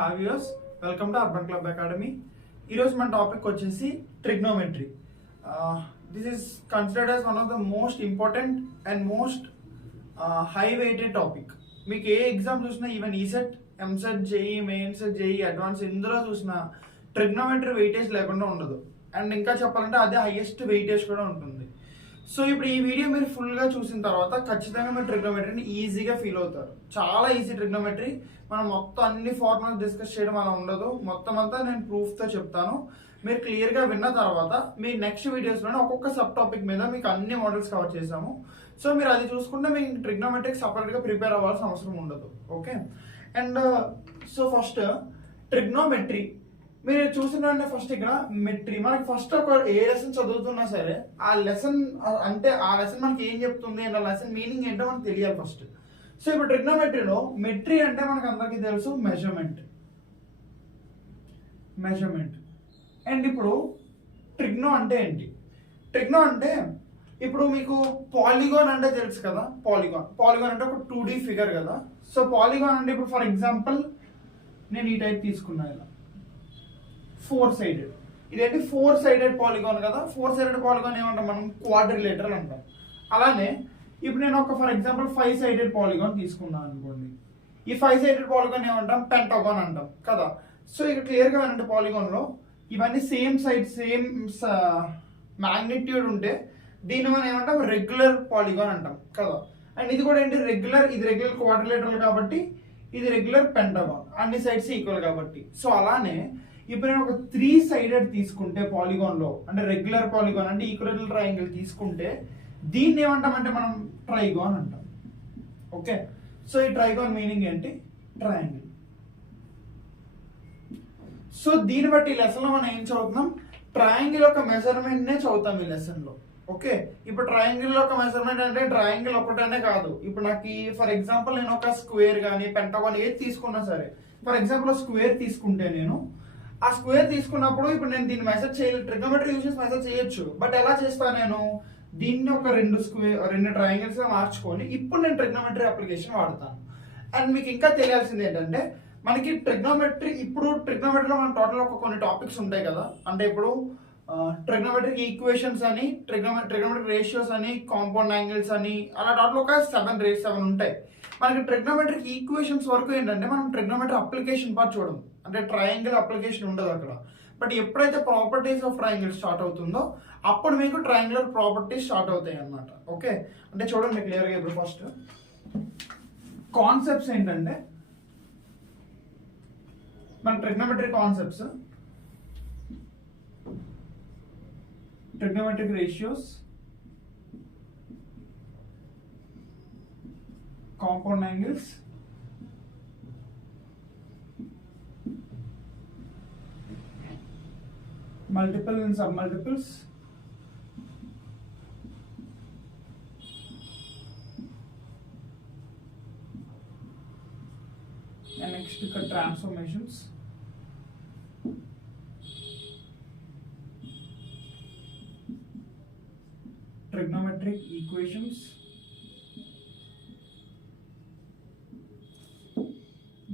హావియర్స్ welcome to Urban Club Academy. ఈరోజు మన topic వచ్చేసి trigonometry. This is considered as one of the most important and most high weighted topic. మీకు ఏ exam చూసినా, even ECET, EAMCET, JEE Mains, JEE Advance ఇందులో చూసినా trigonometry weightage లేకుండా ఉండదు. అండ్ ఇంకా చెప్పాలంటే అదే హైయెస్ట్ వెయిటేజ్ కూడా ఉంటుంది. సో ఇప్పుడు ఈ వీడియో మీరు ఫుల్గా చూసిన తర్వాత ఖచ్చితంగా మీరు ట్రిగ్నోమెట్రీని ఈజీగా ఫీల్ అవుతారు. చాలా ఈజీ ట్రిగ్నోమెట్రీ. మనం మొత్తం అన్ని ఫార్ములాస్ డిస్కస్ చేయడం అలా ఉండదు. మొత్తం అంతా నేను ప్రూఫ్తో చెప్తాను. మీరు క్లియర్గా విన్న తర్వాత మీ నెక్స్ట్ వీడియోస్లోనే ఒక్కొక్క సబ్ టాపిక్ మీద మీకు అన్ని మోడల్స్ కవర్ చేసాము. సో మీరు అది చూసుకుంటే మీకు ట్రిగ్నోమెట్రీకి సపరేట్గా ప్రిపేర్ అవ్వాల్సిన అవసరం ఉండదు. Okay. And so first trigonometry మీరు చూసిన ఫస్ట్ ఇక్కడ మెట్రీ. మనకి ఫస్ట్ ఒక ఏ లెసన్ చదువుతున్నా సరే ఆ లెసన్ అంటే ఆ లెసన్ మనకి ఏం చెప్తుంది అండ్ ఆ లెసన్ మీనింగ్ ఏంటో మనకు తెలియాలి ఫస్ట్. సో ఇప్పుడు ట్రిగ్నోమెట్రీలో మెట్రీ అంటే మనకు అందరికీ తెలుసు మెజర్మెంట్. అండ్ ఇప్పుడు ట్రిగ్నో అంటే ఏంటి? ట్రిగ్నో అంటే ఇప్పుడు మీకు పాలిగాన్ అంటే తెలుసు కదా. పాలిగాన్ అంటే ఒక 2D ఫిగర్ కదా. సో పాలిగాన్ అంటే ఇప్పుడు ఫర్ ఎగ్జాంపుల్ నేను ఈ టైప్ తీసుకున్నా, ఇలా 4 సైడెడ్. ఇదేంటి 4 సైడెడ్ పాలిగాన్ కదా. 4 సైడెడ్ పాలిగాన్ ఏమంటాం మనం? క్వాడ్రిలేటరల్ అంటాం. అలానే ఇప్పుడు నేను ఒక ఫర్ ఎగ్జాంపుల్ 5 సైడెడ్ పాలిగాన్ తీసుకున్నాను అనుకోండి. ఈ 5 సైడెడ్ పాలిగాన్ ఏమంటాం? పెంటగాన్ అంటాం కదా. సో ఇక క్లియర్గా ఏంటంటే పాలిగాన్లో ఇవన్నీ సేమ్ సైడ్ సేమ్ మ్యాగ్నిట్యూడ్ ఉంటే దీన్ని మనం ఏమంటాం? రెగ్యులర్ పాలిగాన్ అంటాం కదా. అండ్ ఇది కూడా ఏంటి? రెగ్యులర్. ఇది రెగ్యులర్ క్వాడ్రిలేటరల్ కాబట్టి ఇది రెగ్యులర్ పెంటగాన్, అన్ని సైడ్స్ ఈక్వల్ కాబట్టి. సో అలానే ఇప్పుడు నేను ఒక 3 సైడెడ్ తీసుకుంటే పాలిగాన్ లో, అంటే రెగ్యులర్ పాలిగాన్ అంటే ఈక్వలేటరల్ ట్రయాంగిల్ తీసుకుంటే దీన్ని ఏమంటామంటే మనం ట్రైగాన్ అంటాం. ఓకే. సో ఈ ట్రైగాన్ మీనింగ్ ఏంటి? ట్రయాంగిల్. సో దీన్ని బట్టి ఈ లెసన్ లో మనం ఏం చదువుతున్నాం? ట్రయాంగిల్ యొక్క మెజర్మెంట్ నే చదువుతాం ఈ లెసన్ లో. ఓకే. ఇప్పుడు ట్రయాంగిల్ యొక్క మెజర్మెంట్ అంటే ట్రయాంగిల్ ఒకటనే కాదు. ఇప్పుడు నాకు ఫర్ ఎగ్జాంపుల్ నేను ఒక స్క్వేర్ కానీ పెంటగాన్ ఏది తీసుకున్నా సరే, ఫర్ ఎగ్జాంపుల్ స్క్వేర్ తీసుకుంటే నేను ఆ స్క్వేర్ తీసుకున్నప్పుడు ఇప్పుడు నేను దీన్ని మెసేజ్ చేయలేదు, ట్రిగ్నోమెట్రీ యూజ్ చేసి మెసేజ్ చేయొచ్చు. బట్ ఎలా చేస్తాను? నేను దీన్ని ఒక 2 ట్రయాంగిల్స్ గా మార్చుకొని ఇప్పుడు నేను ట్రిగ్నోమెట్రీ అప్లికేషన్ వాడతాను. అండ్ మీకు ఇంకా తెలియాల్సింది ఏంటంటే మనకి ట్రిగ్నోమెట్రీలో మన టోటల్ ఒక కొన్ని టాపిక్స్ ఉంటాయి కదా. అంటే ఇప్పుడు ట్రిగ్నోమెట్రిక్ ఈక్వేషన్స్ అని, ట్రిగ్నోమెట్రిక్ రేషియోస్ అని, కాంపౌండ్ యాంగిల్స్ అని, అలా టోటల్ ఒక 7 ఉంటాయి. మనకి ట్రిగ్నోమెట్రిక్ ఈక్వేషన్స్ వరకు ఏంటంటే మనం ట్రిగ్నోమెట్రీ అప్లికేషన్ పార్ట్ చూడము. అంటే ట్రయాంగిల్ అప్లికేషన్ ఉండదు అక్కడ. బట్ ఎప్పుడైతే ప్రాపర్టీస్ ఆఫ్ ట్రయాంగిల్ స్టార్ట్ అవుతుందో అప్పుడు మీకు ట్రయాంగులర్ ప్రాపర్టీస్ స్టార్ట్ అవుతాయి అన్నమాట. ఓకే. అంటే చూడండి క్లియర్గా. ఇప్పుడు ఫస్ట్ కాన్సెప్ట్స్ ఏంటంటే మన trigonometric concepts, trigonometric ratios, compound angles, multiple and submultiples, and next transformations, trigonometric equations,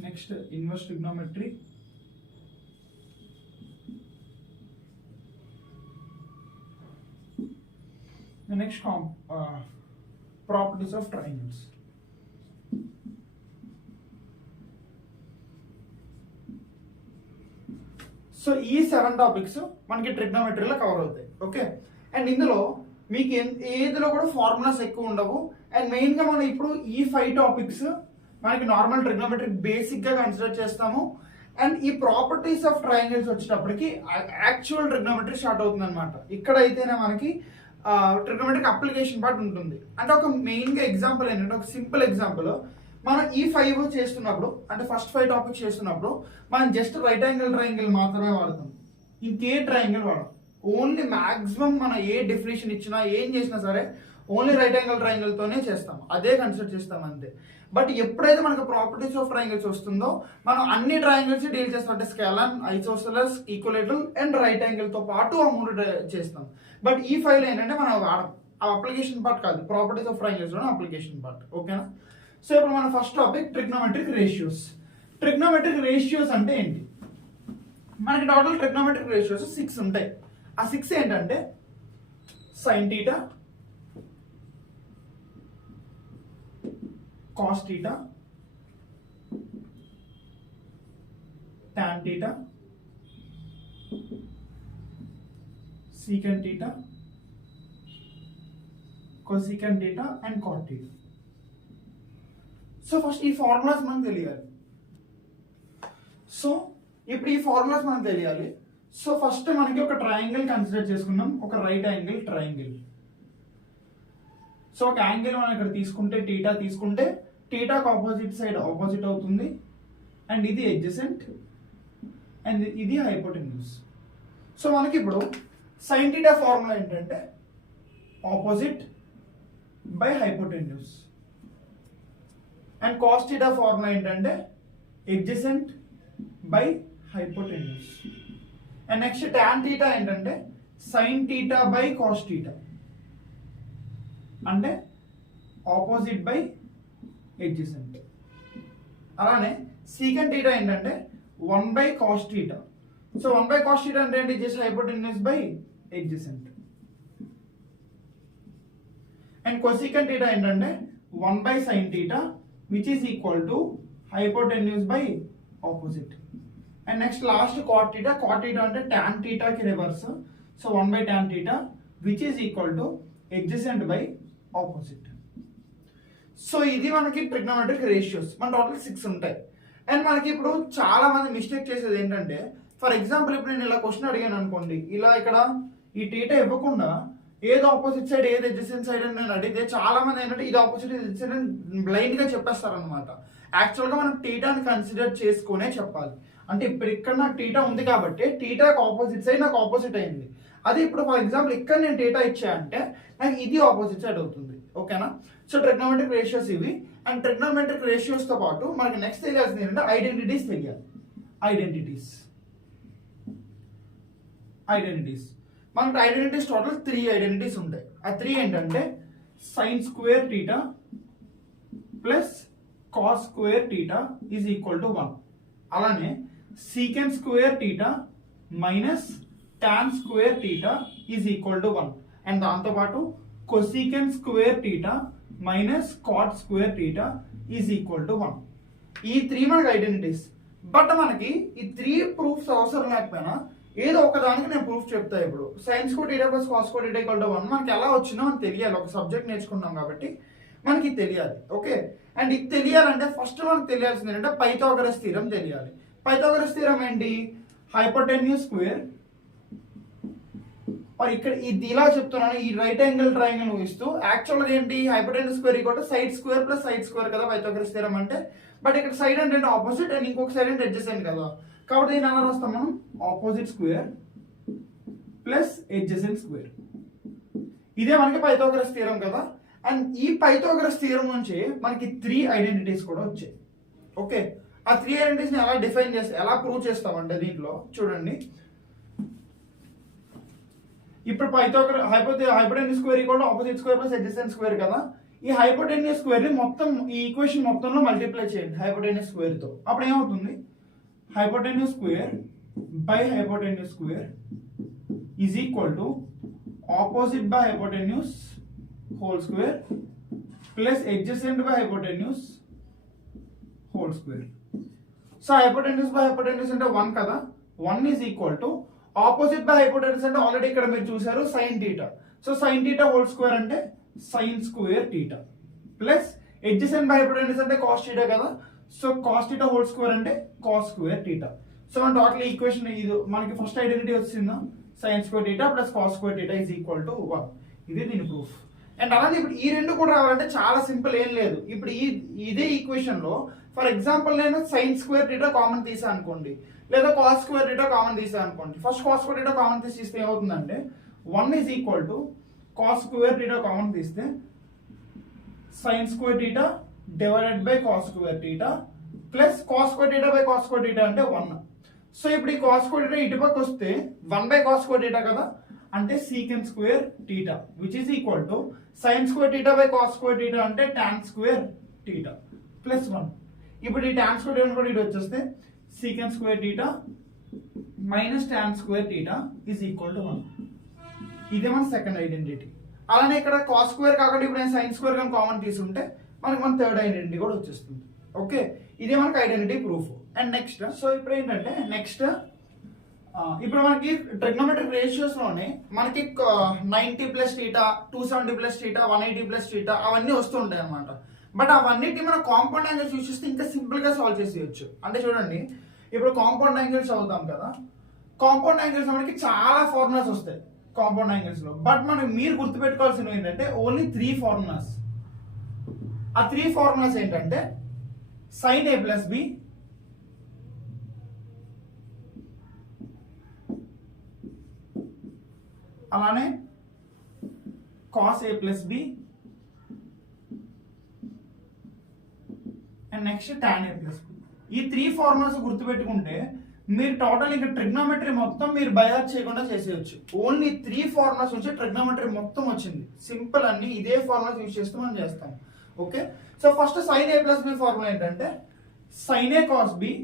next inverse trigonometry, the next properties of triangles. So ఈ 7 టాపిక్స్ మనకి ట్రిగ్నోమెట్రీలో కవర్ అవుతాయి. ఓకే. అండ్ ఇందులో మీకు ఏదిలో కూడా ఫార్ములాస్ ఎక్కువ ఉండవు. అండ్ మెయిన్గా మనం ఇప్పుడు ఈ 5 టాపిక్స్ మనకి నార్మల్ ట్రిగ్నోమెట్రిక్ బేసిక్గా కన్సిడర్ చేస్తాము. అండ్ ఈ ప్రాపర్టీస్ ఆఫ్ ట్రయాంగిల్స్ వచ్చేటప్పటికి యాక్చువల్ ట్రిగ్నోమెట్రీ స్టార్ట్ అవుతుంది అనమాట. ఇక్కడైతేనే మనకి ట్రిగ్నోమెట్రిక్ అప్లికేషన్ పార్ట్ ఉంటుంది. అంటే ఒక మెయిన్గా ఎగ్జాంపుల్ ఏంటంటే, ఒక సింపుల్ ఎగ్జాంపుల్, మనం ఈ 5 చేస్తున్నప్పుడు, అంటే ఫస్ట్ 5 టాపిక్స్ చేస్తున్నప్పుడు మనం జస్ట్ రైట్ యాంగిల్ ట్రయాంగిల్ మాత్రమే వాడతాం. ఇంకే ట్రయాంగిల్ వాడడం. ఓన్లీ మ్యాక్సిమం మనం ఏ డెఫినేషన్ ఇచ్చినా ఏం చేసినా సరే ఓన్లీ రైట్ యాంగిల్ ట్రయాంగిల్ తోనే చేస్తాం, అదే కన్సిడర్ చేస్తాం అంతే. బట్ ఎప్పుడైతే మనకు ప్రాపర్టీస్ ఆఫ్ ట్రయాంగిల్స్ వస్తుందో మనం అన్ని ట్రయాంగిల్స్ డీల్ చేస్తాం. అంటే scalene, isosceles, equilateral and right angle తో పాటు ఆ 3 చేస్తాం. బట్ ఈ 5 ఏంటంటే మనం వాడడం, ఆ అప్లికేషన్ పార్ట్ కాదు, ప్రాపర్టీస్ ఆఫ్ ట్రయాంగిల్స్ లోనే అప్లికేషన్ పార్ట్. ఓకేనా? సో ఇప్పుడు మన first topic trigonometric ratios. Trigonometric ratios అంటే ఏంటి? మనకి టోటల్ ట్రిగ్నోమెట్రిక్ రేషియోస్ 6 ఉంటాయి. ఆ 6 ఏంటంటే sin θ, cos θ, tan θ, secant θ, cosecant θ and cot θ. So first ఈ ఫార్ములాస్ మనకు తెలియాలి. సో ఇప్పుడు ఈ ఫార్ములాస్ మనకు తెలియాలి. సో ఫస్ట్ మనకి ఒక ట్రయాంగిల్ కన్సిడర్ చేసుకున్నాం, ఒక రైట్ యాంగిల్ ట్రయాంగిల్. సో ఒక యాంగిల్ మనం ఇక్కడ తీసుకుంటే టీటా తీసుకుంటే టీటాకు ఆపోజిట్ సైడ్ ఆపోజిట్ అవుతుంది, అండ్ ఇది ఎడ్జసెంట్ అండ్ ఇది హైపోటెన్యూస్. సో మనకి ఇప్పుడు సైన్ టీటా ఫార్ములా ఏంటంటే opposite by hypotenuse, and cos theta formula ఏంటంటే adjacent by hypotenuse, and next tan theta ఏంటంటే sine theta by cos theta అంటే ఆపోజిట్ బై ఎడ్జసెంట్. అలానే సీకెంట్ టీటా ఏంటంటే 1 by cos theta. So 1 by cos theta అంటే ఏంటి? Just hypotenuse by adjacent. And cosecant theta ఏంటంటే 1 by sine theta which is equal to hypotenuse by opposite. And next last cot theta. Cot theta అంటే tan టీటాకి reverse. So 1 by tan theta which is equal to adjacent by opposite. So ఇది మనకి trigonometric ratios. మన total 6 ఉంటాయి. And మనకి ఇప్పుడు చాలా మంది మిస్టేక్ చేసేది ఏంటంటే, ఫర్ ఎగ్జాంపుల్ ఇప్పుడు నేను ఇలా క్వశ్చన్ అడిగాను అనుకోండి, ఇలా ఇక్కడ ఈ టీటా ఇవ్వకుండా ఏది ఆపోజిట్ సైడ్ ఏది ఎడ్జసెంట్ సైడ్ అని నేను అడిగితే చాలా మంది ఏంటంటే ఇది ఆపోజిట్ ఇది ఎడ్జసెంట్ అని బ్లైండ్ గా చెప్పేస్తారు అనమాట. యాక్చువల్ గా మనం టీటాని కన్సిడర్ చేసుకునే చెప్పాలి. అంటే ఇప్పుడు ఇక్కడ నాకు టీటా ఉంది కాబట్టి టీటాకి ఆపోజిట్ సైడ్ నాకు ఆపోజిట్ అయింది. అదే ఇప్పుడు ఫర్ ఎగ్జాంపుల్ ఇక్కడ నేను టీటా ఇచ్చా అంటే నాకు ఇది ఆపోజిట్ సైడ్ అవుతుంది. ఓకేనా? సో ట్రిగ్నోమెట్రిక్ రేషియోస్ ఇవి. అండ్ ట్రిగ్నోమెట్రిక్ రేషియోస్ తో పాటు మనకి నెక్స్ట్ తెలియాల్సింది ఏంటంటే ఐడెంటిటీస్ తెలియాలి. ఐడెంటిటీస్ మనకి ఐడెంటిటీస్ టోటల్ 3 ఐడెంటిటీస్ ఉంటాయి. ఆ 3 ఏంటంటే sine square theta plus cos square theta is equal to 1. అలానే secant square theta minus tan square theta is equal to 1. And దాంతోపాటు cosecant square theta minus cot square theta is equal to 1. ఈ 3 మనకి identities. But మనకి ఈ 3 proofs అవసరం లేకపోయినా ఏదో ఒకదానికి నేను ప్రూఫ్ చెప్తా. ఇప్పుడు sign square theta plus cos square theta equal to 1 మనకి ఎలా వచ్చిందో మనకు తెలియాలి. ఒక సబ్జెక్ట్ నేర్చుకున్నాం కాబట్టి మనకి తెలియాలి. ఓకే? అండ్ ఇది తెలియాలంటే ఫస్ట్ మనకు తెలియాల్సింది ఏంటంటే పైథాగరస్ థీరం తెలియాలి. పైథాగరస్ థీరం ఏంటి? హైపోటెన్యూస్ స్క్వేర్, మరి ఇక్కడ ఇది ఇలా చెప్తున్నాను, ఈ రైట్ యాంగిల్ ట్రయాంగిల్ ఊహిస్తూ యాక్చువల్గా ఏంటి hypotenuse square equal to side square plus side square కదా పైథాగరస్ థీరం అంటే. బట్ ఇక్కడ సైడ్ అంటే ఆపోజిట్ అండ్ ఇంకొక సైడ్ అంటే అడ్జసెంట్ కదా, కాబట్టి దీని ఎలా రాస్తాం మనం? Opposite square plus adjacent square. ఇదే మనకి పైథాగరస్ థీరం కదా. అండ్ ఈ పైథాగరస్ థీరం నుంచి మనకి 3 ఐడెంటిటీస్ కూడా వచ్చాయి. ఓకే? ఆ 3 ఐడెంటిటీస్ ని ఎలా డిఫైన్ చేస్తాం, ఎలా ప్రూవ్ చేస్తామంటే దీంట్లో చూడండి. ఇప్పుడు hypotenuse square equal to opposite square plus adjacent square కదా. ఈ హైపోటెన్యూస్ స్క్వేర్ ని మొత్తం ఈ ఈక్వేషన్ మొత్తంలో మల్టిప్లై చేయండి హైపోటెన్యూస్ స్క్వేర్ తో. అప్పుడు ఏమవుతుంది? Hypotenuse square by hypotenuse square is equal to opposite by hypotenuse whole square plus adjacent by hypotenuse whole square. So hypotenuse by hypotenuse అంటే 1 కదా. 1 is equal to opposite by hypotenuse అంటే already ఇక్కడ మీరు చూసారు sine theta. So sine theta whole square అంటే sine square theta plus adjacent by hypotenuse అంటే cos theta కదా. So cos theta whole square అంటే కాస్ స్క్వేర్ టీటా. సో మన total equation ఇది మనకి ఫస్ట్ ఐడెంటిటీ వచ్చిందా? Sign square theta plus cos square theta is equal to 1. ఇది దీని proof. And అలానే ఇప్పుడు ఈ రెండు కూడా రావాలంటే చాలా సింపుల్, ఏం లేదు. ఇప్పుడు ఇదే ఈక్వేషన్ లో ఫర్ ఎగ్జాంపుల్ నేను సైన్ స్క్వేర్ టీటా కామన్ తీసా అనుకోండి, లేదా కాస్ స్క్వేర్ టీటా కామన్ తీసా అనుకోండి. First cos square theta common తీస్తే ఏమవుతుందంటే 1 is equal to cos square theta common తీస్తే sine square theta divided by cos square theta plus cos square theta by cos square theta అంటే 1. So ఇప్పుడు ఈ cos square theta ఇటుపక్క వస్తే 1 by cos square theta కదా, అంటే secant square theta which is equal to sine square theta by cos square theta అంటే tan square theta plus 1. ఇప్పుడు ఈ tan స్క్వేర్ థీటా కూడా ఇటు వచ్చేస్తే secant square theta minus tan square theta is equal to 1. ఇదే మన second identity. అలానే ఇక్కడ కాస్ స్క్వేర్ కాకుండా ఇప్పుడు నేను సైన్ స్క్వేర్ కానీ కామన్ తీసుకుంటే మనకి మన థర్డ్ ఐడెంటిటీ కూడా వచ్చేస్తుంది. ఓకే, ఇదే మనకి identity proof. And next so ఇప్పుడు ఏంటంటే నెక్స్ట్ ఇప్పుడు మనకి ట్రిగ్నోమెట్రిక్ రేషియోస్ లోనే మనకి 90 plus theta, 270 plus theta, 180 plus theta అవన్నీ వస్తూ ఉంటాయి అనమాట. బట్ అవన్నిటి మనం కాంపౌండ్ యాంగిల్స్ యూస్ చేస్తే ఇంకా సింపుల్ గా సాల్వ్ చేసేయచ్చు. అంటే చూడండి, ఇప్పుడు కాంపౌండ్ యాంగిల్స్ అవుతాం కదా, కాంపౌండ్ యాంగిల్స్ మనకి చాలా ఫార్ములాస్ వస్తాయి కాంపౌండ్ యాంగిల్స్ లో. బట్ మనం మీరు గుర్తుపెట్టుకోవాల్సినవి ఏంటంటే ఓన్లీ 3 ఫార్ములాస్. ఆ 3 ఫార్ములాస్ ఏంటంటే sin a ప్లస్ బి, అలానే cos a plus B, and next tan a plus B. ఈ 3 ఫార్ములాస్ గుర్తుపెట్టుకుంటే మీరు టోటల్ ఇంకా ట్రిగ్నోమెట్రీ మొత్తం మీరు బయాస్ చేయకుండా చేసేయచ్చు. ఓన్లీ 3 ఫార్ములాస్ వచ్చి ట్రిగ్నోమెట్రీ మొత్తం వచ్చింది. సింపుల్ అన్ని ఇదే ఫార్ములాస్ యూజ్ చేస్తూ మనం చేస్తాం. Okay, so first sin a plus B formula ఏంటంటే sin a cos b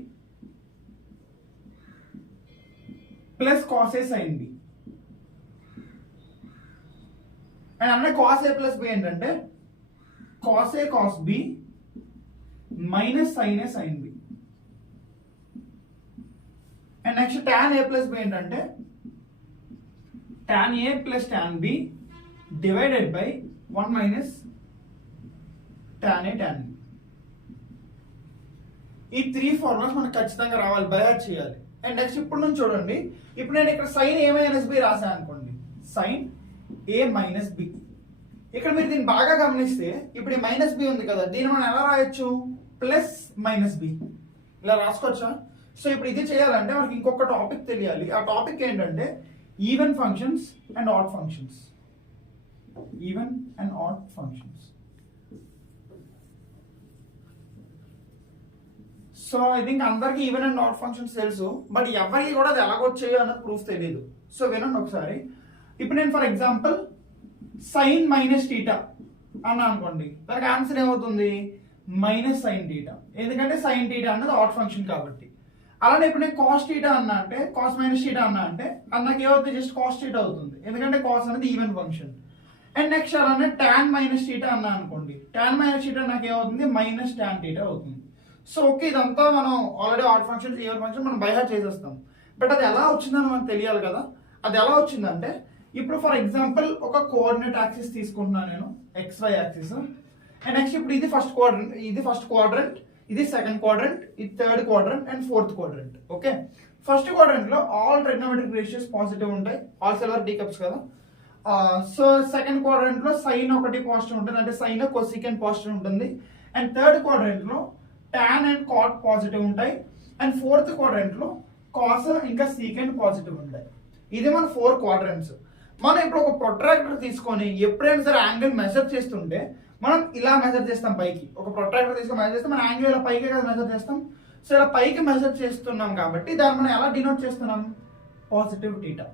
plus cos a sin b. And అన్నీ cos a ప్లస్ b ఏంటంటే cos a cos b minus sin a sin b. And next tan a plus b ఏంటంటే tan a plus tan b divided by 1 minus tan a tan b. ఈ 3 formulas మనకు ఖచ్చితంగా రావాలి, bias చేయాలి. And next ఇప్పుడు నుంచి చూడండి, ఇప్పుడు నేను ఇక్కడ sin a మైనస్ b రాసాను అనుకోండి, sin a మైనస్ b. ఇక్కడ మీరు దీన్ని బాగా గమనిస్తే ఇప్పుడు ఈ మైనస్ బి ఉంది కదా, దీన్ని మనం ఎలా రాయొచ్చు, ప్లస్ మైనస్ బి ఇలా రాసుకోవచ్చా? సో ఇప్పుడు ఇది చేయాలంటే మనకి ఇంకొక టాపిక్ తెలియాలి. ఆ టాపిక్ ఏంటంటే even functions and odd functions. Even and odd functions. So I think అందరికి ఈవెన్ అండ్ ఆడ్ ఫంక్షన్స్ తెలుసు, బట్ ఎవరికి కూడా అది ఎలాగొచ్చాయో అన్నది ప్రూఫ్ తెలియదు. సో వినండి ఒకసారి. ఇప్పుడు నేను for example sine minus theta అన్నా అనుకోండి, దానికి ఆన్సర్ ఏమవుతుంది, మైనస్ సైన్ థీటా. ఎందుకంటే సైన్ థీటా అన్నది ఆడ్ ఫంక్షన్ కాబట్టి. అలానే ఇప్పుడు నేను కాస్ థీటా అన్నా అంటే, కాస్ మైనస్ థీటా అన్నా అంటే అది నాకు ఏమవుతుంది, జస్ట్ కాస్ థీటా అవుతుంది, ఎందుకంటే కాస్ అనేది ఈవెన్ ఫంక్షన్. అండ్ నెక్స్ట్ అలానే టాన్ మైనస్ థీటా అన్నా అనుకోండి, టాన్ మైనస్ థీటా నాకు ఏమవుతుంది, మైనస్ టాన్ థీటా అవుతుంది. సో ఓకే, ఇదంతా మనం already odd functions even function మనం బైహార్ట్ చేసేస్తాం. బట్ అది ఎలా వచ్చిందని మనకు తెలియాలి కదా. అది ఎలా వచ్చిందంటే ఇప్పుడు ఫర్ ఎగ్జాంపుల్ ఒక కోఆర్డినేట్ యాక్సిస్ తీసుకుంటున్నాను నేను, XY యాక్సిస్. అండ్ నెక్స్ట్ ఇప్పుడు ఇది ఫస్ట్ క్వాడ్రంట్, ఇది సెకండ్ క్వాడ్రంట్, ఇది third quadrant and fourth quadrant. Okay, first quadrant లో ఆల్ ట్రిగ్నోమెట్రిక్ రేషియోస్ పాజిటివ్ ఉంటాయి, ఆల్ సిల్వర్ టీ కప్స్ కదా. సో సెకండ్ క్వాడ్రంట్ లో సైన్ ఒకటి పాజిటివ్ ఉంటుంది, అంటే సైన్ కొసీకెంట్ పాజిటివ్ ఉంటుంది. అండ్ థర్డ్ క్వాడ్రంట్ లో టాన్ అండ్ కాట్ పాజిటివ్ ఉంటాయి. అండ్ ఫోర్త్ క్వాడ్రంట్ లో కాస్ ఇంకా సీకెంట్ పాజిటివ్ ఉంటాయి. ఇది మన 4 క్వాడ్రంట్స్. మనం ఇప్పుడు ఒక ప్రొట్రాక్టర్ తీసుకొని ఎప్పుడైనా సరే యాంగిల్ మెజర్ చేస్తుంటే మనం ఇలా మెజర్ చేస్తాం పైకి. ఒక ప్రొట్రాక్టర్ తీసుకొని మెజర్ చేస్తే మన యాంగిల్ ఇలా పైకి కదా మెజర్ చేస్తాం. సో ఇలా పైకి మెజర్ చేస్తున్నాం కాబట్టి దాన్ని మనం ఎలా డినోట్ చేస్తున్నాం, పాజిటివ్ థీటా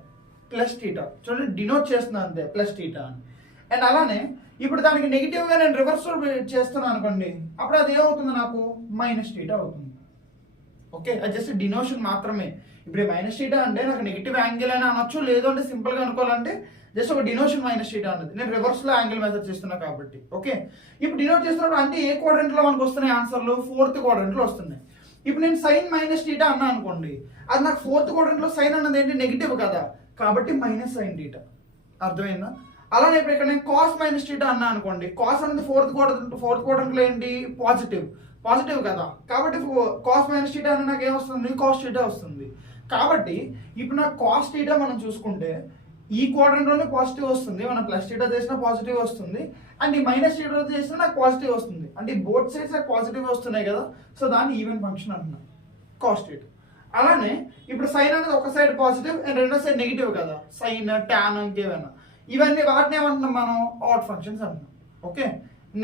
ప్లస్ థీటా. చూడండి, డినోట్ చేస్తున్నాం అంతే, ప్లస్ థీటా అని. అండ్ అలానే ఇప్పుడు దానికి నెగిటివ్ గా నేను రివర్స్ చేస్తున్నాను అనుకోండి, అప్పుడు అది ఏమవుతుంది, నాకు మైనస్ థీటా అవుతుంది. ఓకే, అది జస్ట్ డినోషన్ మాత్రమే. ఇప్పుడు మైనస్ థీటా అంటే నాకు నెగిటివ్ యాంగిల్ అని అనొచ్చు, లేదు అంటే సింపుల్ గా అనుకోవాలంటే జస్ట్ ఒక డినోషన్ మైనస్ థీటా అన్నది, నేను రివర్స్ లో యాంగిల్ మెజర్ చేస్తున్నా కాబట్టి. ఓకే, ఇప్పుడు డినోట్ చేస్తున్నప్పుడు అంటే ఏ క్వాడ్రంట్ లో మనకు వస్తున్నాయి ఆన్సర్లు, 4th క్వాడ్రంట్ లో వస్తున్నాయి. ఇప్పుడు నేను సైన్ మైనస్ థీటా అన్నా అనుకోండి, అది నాకు 4th క్వాడ్రంట్ లో సైన్ అన్నది ఏంటి, నెగిటివ్ కదా, కాబట్టి మైనస్ సైన్ థీటా. అర్థమైందా? అలానే ఇప్పుడు ఇక్కడ నేను కాస్ మైనస్ థీటా అన్నా అనుకోండి, కాస్ అనేది 4th క్వాడ్రంట్ లో ఏంటి, పాజిటివ్ కదా, కాబట్టి కాస్ మైనస్ థీటా అని నాకు ఏమొస్తుంది, కాస్ థీటా వస్తుంది. కాబట్టి ఇప్పుడు నాకు కాస్ థీటా మనం చూసుకుంటే ఈ క్వాడ్రంట్ లోనే పాజిటివ్ వస్తుంది, మనం ప్లస్ థీటా చేసినా పాజిటివ్ వస్తుంది, అండ్ ఈ మైనస్ థీటా చేసినా నాకు పాజిటివ్ వస్తుంది, అంటే బోత్ సైడ్స్ నాకు పాజిటివ్ వస్తున్నాయి కదా. సో దాన్ని ఈవెన్ ఫంక్షన్ అంటున్నాం, కాస్ థీటా. అలానే ఇప్పుడు సైన్ అనేది ఒక సైడ్ పాజిటివ్ అండ్ రెండో సైడ్ నెగిటివ్ కదా, సైన్ టాన్ ఇంకేమైనా, ఇవన్నీ వాటిని ఏమంటున్నాం మనం, ఆడ్ ఫంక్షన్స్ అంటున్నాం. ఓకే,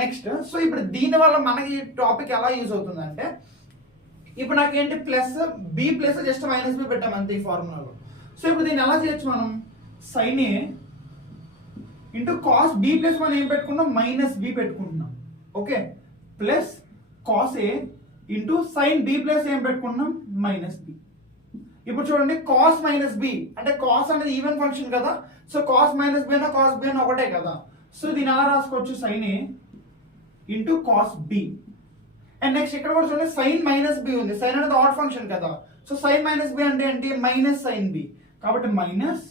నెక్స్ట్ సో ఇప్పుడు దీని వల్ల మనకి టాపిక్ ఎలా యూజ్ అవుతుంది అంటే, ఇప్పుడు నాకేంటి plus B plus just minus B పెట్టాం అంతే ఈ ఫార్ములాలో. సో ఇప్పుడు దీన్ని ఎలా చేయొచ్చు మనం, sine A into cos B plus మనం ఏం పెట్టుకున్నాం, మైనస్ బి పెట్టుకుంటున్నాం. Okay, plus cos A into sine B plus ఏం పెట్టుకున్నాం మైనస్ బి. ఇప్పుడు చూడండి కాస్ మైనస్ బి అంటే కాస్ అనేది ఈవెన్ ఫంక్షన్ కదా, సో కాస్ మైనస్ బి అయినా కాస్ బి అయినా ఒకటే కదా, సో దీని ఎలా రాసుకోవచ్చు sine A into cos B. And next ఇక్కడ కూడా చూడండి సైన్ మైనస్ బి ఉంది, సైన్ అనేది ఆడ్ ఫంక్షన్ కదా, సో సైన్ మైనస్ బి అంటే ఏంటి మైనస్ సైన్ బి, కాబట్టి minus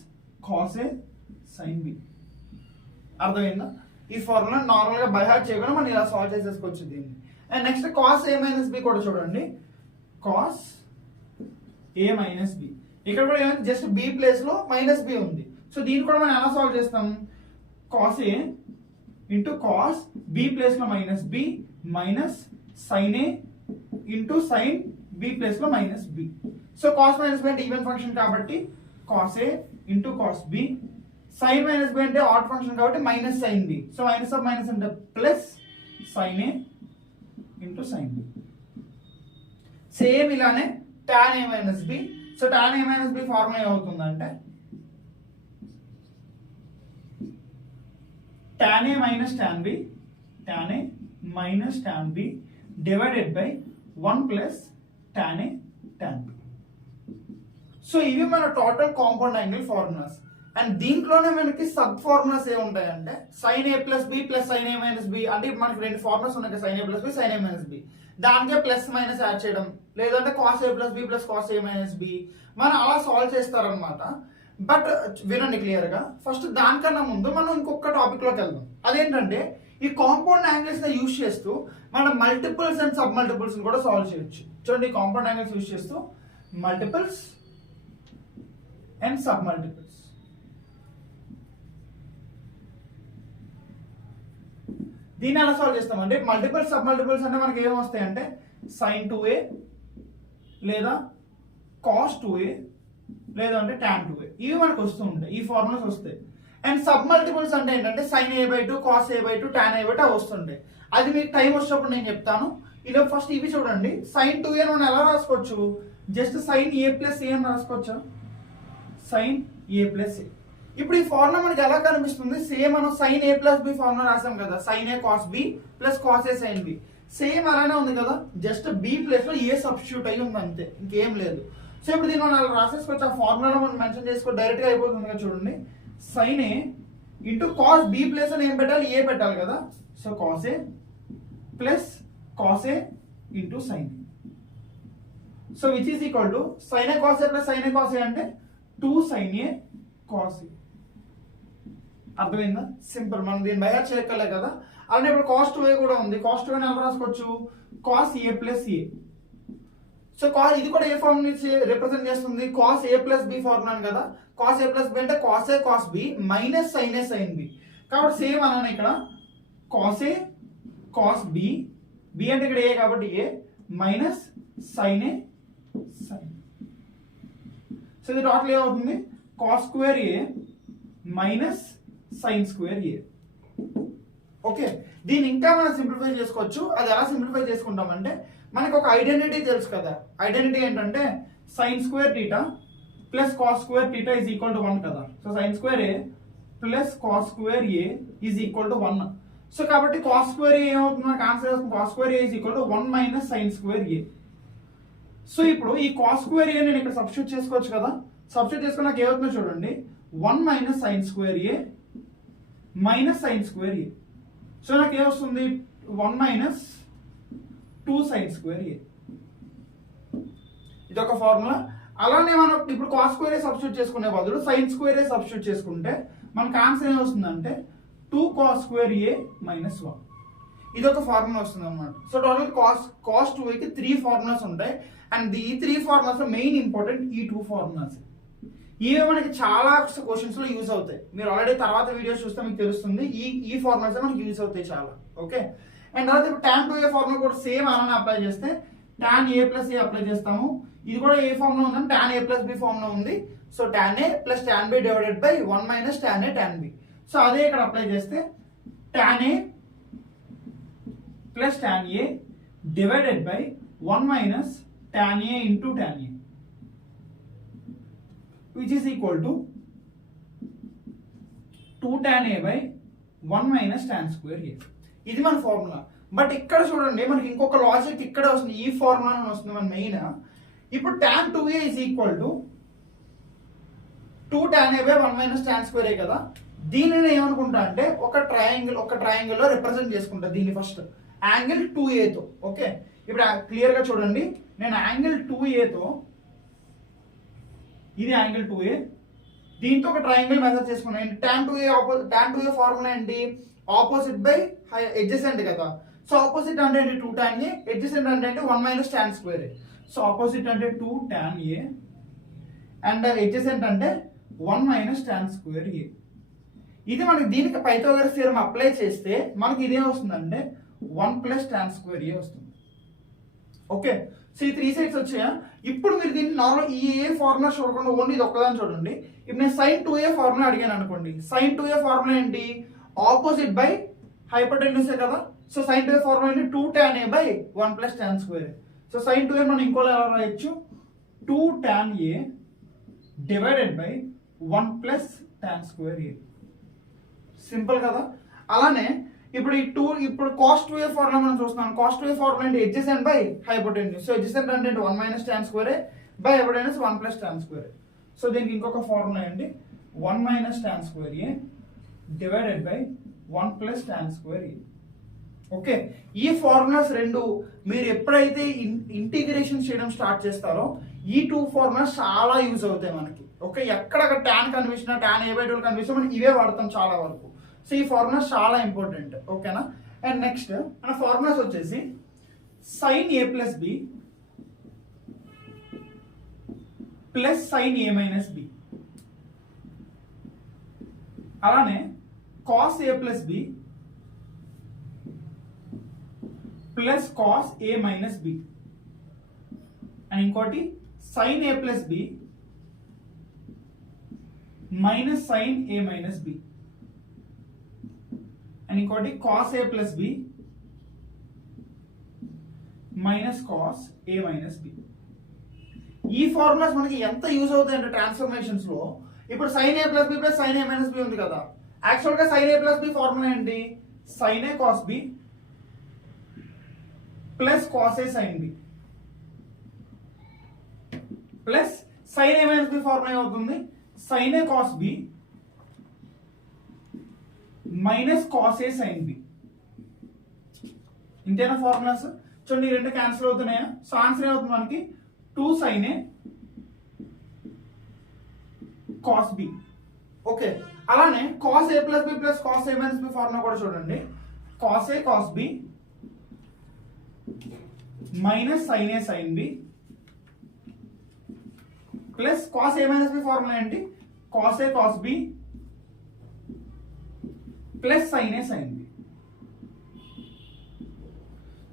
cos A sine B. అర్థమైందా? ఈ ఫార్ములా నార్మల్ గా బై హార్ట్ చేయకుండా మనం ఇలా సాల్వ్ చేసేసుకోవచ్చు దీన్ని. And next cos A minus B కూడా చూడండి, కాస్ ఏ మైనస్ బి, ఇక్కడ కూడా ఏమైంది జస్ట్ బి ప్లేస్ లో మైనస్ బి ఉంది, సో దీన్ని కూడా మనం ఎలా సాల్వ్ చేస్తాం cos A into cos B place లో minus B minus sine A into sine B place లో minus B. So cos minus B అంటే ఈవెన్ ఫంక్షన్ కాబట్టి cos A into cos B, sine minus B అంటే odd function కాబట్టి minus sine B, so minus of minus అంటే plus sine A into sine B. Same ఇలానే tan a minus B, so tan a minus B formula ఏమవుతుందంటే tan a minus tan b, tan a minus tan b divided by 1 plus tan a tan b. So ఇవి మన total compound angle formulas. And దీంట్లోనే మనకి sub formulas ఏ ఉంటాయంటే sine A plus B plus sine A minus B, అంటే మనకి రెండు formulas ఉన్నాయి sine A plus B sine A minus B, దానికే ప్లస్ మైనస్ యాడ్ చేయడం, లేదంటే cos A plus B plus cos A minus B, మనం అలా సాల్వ్ చేస్తారనమాట. బట్ వినండి క్లియర్ గా, ఫస్ట్ దానికన్నా ముందు మనం ఇంకొక టాపిక్ లోకి వెళ్దాం. అదేంటంటే ఈ కాంపౌండ్ యాంగిల్స్ ని యూజ్ చేస్తూ మనం మల్టిపుల్స్ అండ్ సబ్ మల్టిపుల్స్ కూడా సాల్వ్ చేయొచ్చు. చూడండి కాంపౌండ్ యాంగిల్స్ యూజ్ చేస్తూ మల్టిపుల్స్ అండ్ సబ్ మల్టిపుల్స్. దీన్ని ఎలా సాల్వ్ చేస్తామంటే మల్టిపుల్స్ సబ్ మల్టిపుల్స్ అంటే మనకి ఏం వస్తాయి అంటే సైన్ 2a లేదా కాస్ 2a లేదా అంటే tan 2a, ఇవి మనకు వస్తూ ఉంటాయి, ఈ ఫార్ములాస్ వస్తాయి. అండ్ సబ్ మల్టిపుల్స్ అంటే ఏంటంటే sign a/2 cos a/2 tan a/2 అవి వస్తుంటాయి. అది మీకు టైం వచ్చినప్పుడు నేను చెప్తాను. ఇలా ఫస్ట్ ఇవి చూడండి, సైన్ 2a మనం ఎలా రాసుకోవచ్చు, just sine a plus a అని రాసుకోవచ్చు, సైన్ a ప్లస్ a. ఇప్పుడు ఈ ఫార్ములా మనకి ఎలా కనిపిస్తుంది, సేమ్ మనం sine A plus B formula రాసాం కదా, sine A cos B plus cos A sine B, same అలానే ఉంది కదా, జస్ట్ బి ప్లేస్ లో ఏ సబ్స్టిట్యూట్ అయ్యి ఉంది అంతే, ఇంకేం లేదు. సో ఇప్పుడు దీన్ని మనం అలా రాసేసుకోవచ్చు, ఆ ఫార్ములాలో మనం మెన్షన్ చేసుకో డైరెక్ట్ గా అయిపోతుంది కదా. చూడండి sine A into cos B place అని ఏం పెట్టాలి, ఏ పెట్టాలి కదా, so cos A plus cos A into sine A, so which is equal to sine A cos A plus sine A cos A అంటే 2 సైన్ ఏ కాస్ ఏ. అర్థమైందా? Simple, మనం దీన్ని by heart చేయక్కర్లే కదా. అలానే ఇప్పుడు కాస్ 2a కూడా ఉంది, cos 2a ఎలా రాసుకోవచ్చు, cos A plus A. So ఇది కూడా ఏ ఫార్మ్ నుంచి రిప్రజెంట్ చేస్తుంది, cos A plus B formula కదా, కాస్ ఏ ప్లస్ బి అంటే cos A cos B minus sine A sine B, కాబట్టి సేమ్ అలానే ఇక్కడ cos A cos B, B అంటే ఇక్కడ ఏ కాబట్టి A minus sine A sine. So ఇది total ఏమవుతుంది cos square A minus sine square A. Okay, దీన్ని ఇంకా మనం సింప్లిఫై చేసుకోవచ్చు. అది ఎలా సింప్లిఫై చేసుకుంటామంటే మనకు ఒక ఐడెంటిటీ తెలుసు కదా, ఐడెంటిటీ ఏంటంటే sine square theta plus cos square theta is equal to 1 కదా, so sign square A plus cos square A is equal to 1. So కాబట్టి కాస్ స్క్వేర్ ఏ ఏమవుతుంది మనకు ఆన్సర్ వస్తుంది, cos square A is equal to 1 minus sine square A. So ఇప్పుడు ఈ cos square ఏ నేను ఇక్కడ substitute చేసుకోవచ్చు కదా, సబ్స్టిట్యూట్ చేసుకుని నాకు ఏమవుతుందో చూడండి 1 minus sine square A minus sine square A. So నాకు ఏమొస్తుంది 1 మైనస్ 2 సైన్ స్క్వేర్ ఏ. ఇది ఒక ఫార్ములా. అలానే మనం ఇప్పుడు కాస్ స్క్వేర్ ఏ సబ్స్టిట్యూట్ చేసుకునే బదులు సైన్ స్క్వేర్ ఏ సబ్స్టిట్యూట్ చేసుకుంటే మనకు ఆన్సర్ ఏమొస్తుందంటే 2 కాస్ స్క్వేర్ ఏ మైనస్ 1. ఇది ఒక ఫార్ములా వస్తుంది అనమాట. సో టోటల్ కాస్ 2a కి 3 ఫార్ములాస్ ఉంటాయి. అండ్ ఈ 3 ఫార్ములాస్ మెయిన్ ఇంపార్టెంట్ ఈ 2 ఫార్ములాస్. ఇవే మనకి చాలా క్వశ్చన్స్ లో యూజ్ అవుతాయి. మీరు ఆల్రెడీ తర్వాత వీడియోస్ చూస్తే మీకు తెలుస్తుంది, ఈ ఫార్ములాస్ మనకి యూజ్ అవుతాయి చాలా. ఓకే, అండ్ తర్వాత ఇప్పుడు tan 2a ఫార్ములా కూడా సేమ్ అలానే అప్లై చేస్తే tan a plus a apply చేస్తాము. ఇది కూడా ఏ ఫార్ములా ఉందంటే tan a plus B formula ఉంది. So tan a plus tan b divided by 1 minus tan a tan b. So అదే ఇక్కడ అప్లై చేస్తే tan a plus tan a divided by 1 minus tan a into tan a, which is equal to 2 tan a by 1 minus tan square a. ఇది మన formula. But ఇక్కడ చూడండి మనకి ఇంకొక logic ఇక్కడే వస్తుంది, ఈ ఫార్ములా వస్తుంది మన మెయిన్. ఇప్పుడు tan 2a is equal to 2 tan a by 1 minus tan square a కదా. దీనిని ఏమనుకుంటా అంటే ఒక ట్రయాంగిల్ లో రిప్రజెంట్ చేసుకుంటా దీన్ని ఫస్ట్ యాంగిల్ 2a తో. ఓకే, ఇప్పుడు క్లియర్ గా చూడండి, నేను యాంగిల్ 2a తో, ఇది యాంగిల్ 2a, దీంతో ఒక ట్రయాంగిల్ మెజర్ చేసుకున్నాను. tan 2a ఫార్ములా ఏంటి, ఆపోజిట్ బై ఎడ్జసెంట్ కదా. సో ఆపోజిట్ అంటే 2 tan a, ఎడ్జసెంట్ అంటే 1 minus tan square. So opposite అంటే 2 tan a అండ్ ఎడ్జసెంట్ అంటే 1 మైనస్ tan స్క్వేర్ a. ఇది మనకి దీనికి పైథాగరస్ థియరమ్ అప్లై చేస్తే మనకి ఇదే వస్తుందంటే 1 ప్లస్ tan స్క్వేర్ a వస్తుంది. ఓకే, సో ఈ 3 సైడ్స్ వచ్చాయా. ఇప్పుడు మీరు దీన్ని నార్మల్ ఈ ఏ ఫార్ములా చూడకుండా ఓన్లీ ఇది ఒక్కదాన్ని చూడండి. ఇప్పుడు నేను sin 2a ఫార్ములా అడిగాను అనుకోండి. sin 2a ఫార్ములా ఏంటి, ఆపోజిట్ బై హైపోటెన్యూస్ కదా. సో sin 2a ఫార్ములా ఏంటి, 2 tan a by 1 plus tan square. So sin 2a మనం ఇంకోలా ఎలా రాయొచ్చు, 2 tan a divided by 1 plus tan square a. Simple కదా. అలానే ఇప్పుడు cos 2a ఫార్ములా మనం చూస్తున్నాం. cos 2a ఫార్ములా అంటే adjacent by hypotenuse. So adjacent అంటే 1 minus tan square by hypotenuse 1 plus tan square. So దీనికి ఇంకొక ఫార్ములా ఏంటి, 1 minus tan square a divided by 1 plus tan square a. Okay, ఈ formulas రెండు మీరు ఎప్పుడైతే ఇంటిగ్రేషన్ చేయడం స్టార్ట్ చేస్తారో ఈ 2 ఫార్ములాస్ చాలా యూజ్ అవుతాయి మనకి. ఓకే, ఎక్కడ tan conviction, tan a/2 conviction మనం ఇవే వాడతాం చాలా వరకు. సో ఈ ఫార్ములాస్ చాలా ఇంపార్టెంట్. ఓకేనా. అండ్ నెక్స్ట్ మన ఫార్ములాస్ వచ్చేసి sin a plus b plus sin a minus b, అలానే cos a plus b plus cos a minus b, and ఇంకోటి sin a plus b minus sin a minus b, and ఇంకోటి cos a plus b minus cos a minus b. ఈ formulas మనకి ఎంత use అవుతాయి అంటే transformations లో, ఇప్పుడు sin a plus b plus sin a minus b ఉంది కదా. యాక్చువల్ గా sin a plus b formula ఏంటి, sin a cos b plus cos a sin b plus sin a minus b formula ఏమవుతుంది, sin a cos b minus cos a sin b. ఇంతేనా formulas. చూడండి, రెండు cancel అవుతున్నాయా. So answer ఏమవుతుంది మనకి 2 sin a cos b. Okay, అలానే cos a plus b plus cos a minus b formula కూడా చూడండి, cos a cos b minus sin a sin b plus cos a minus b formula ఏంటి, cos a cos b plus sin a sin b.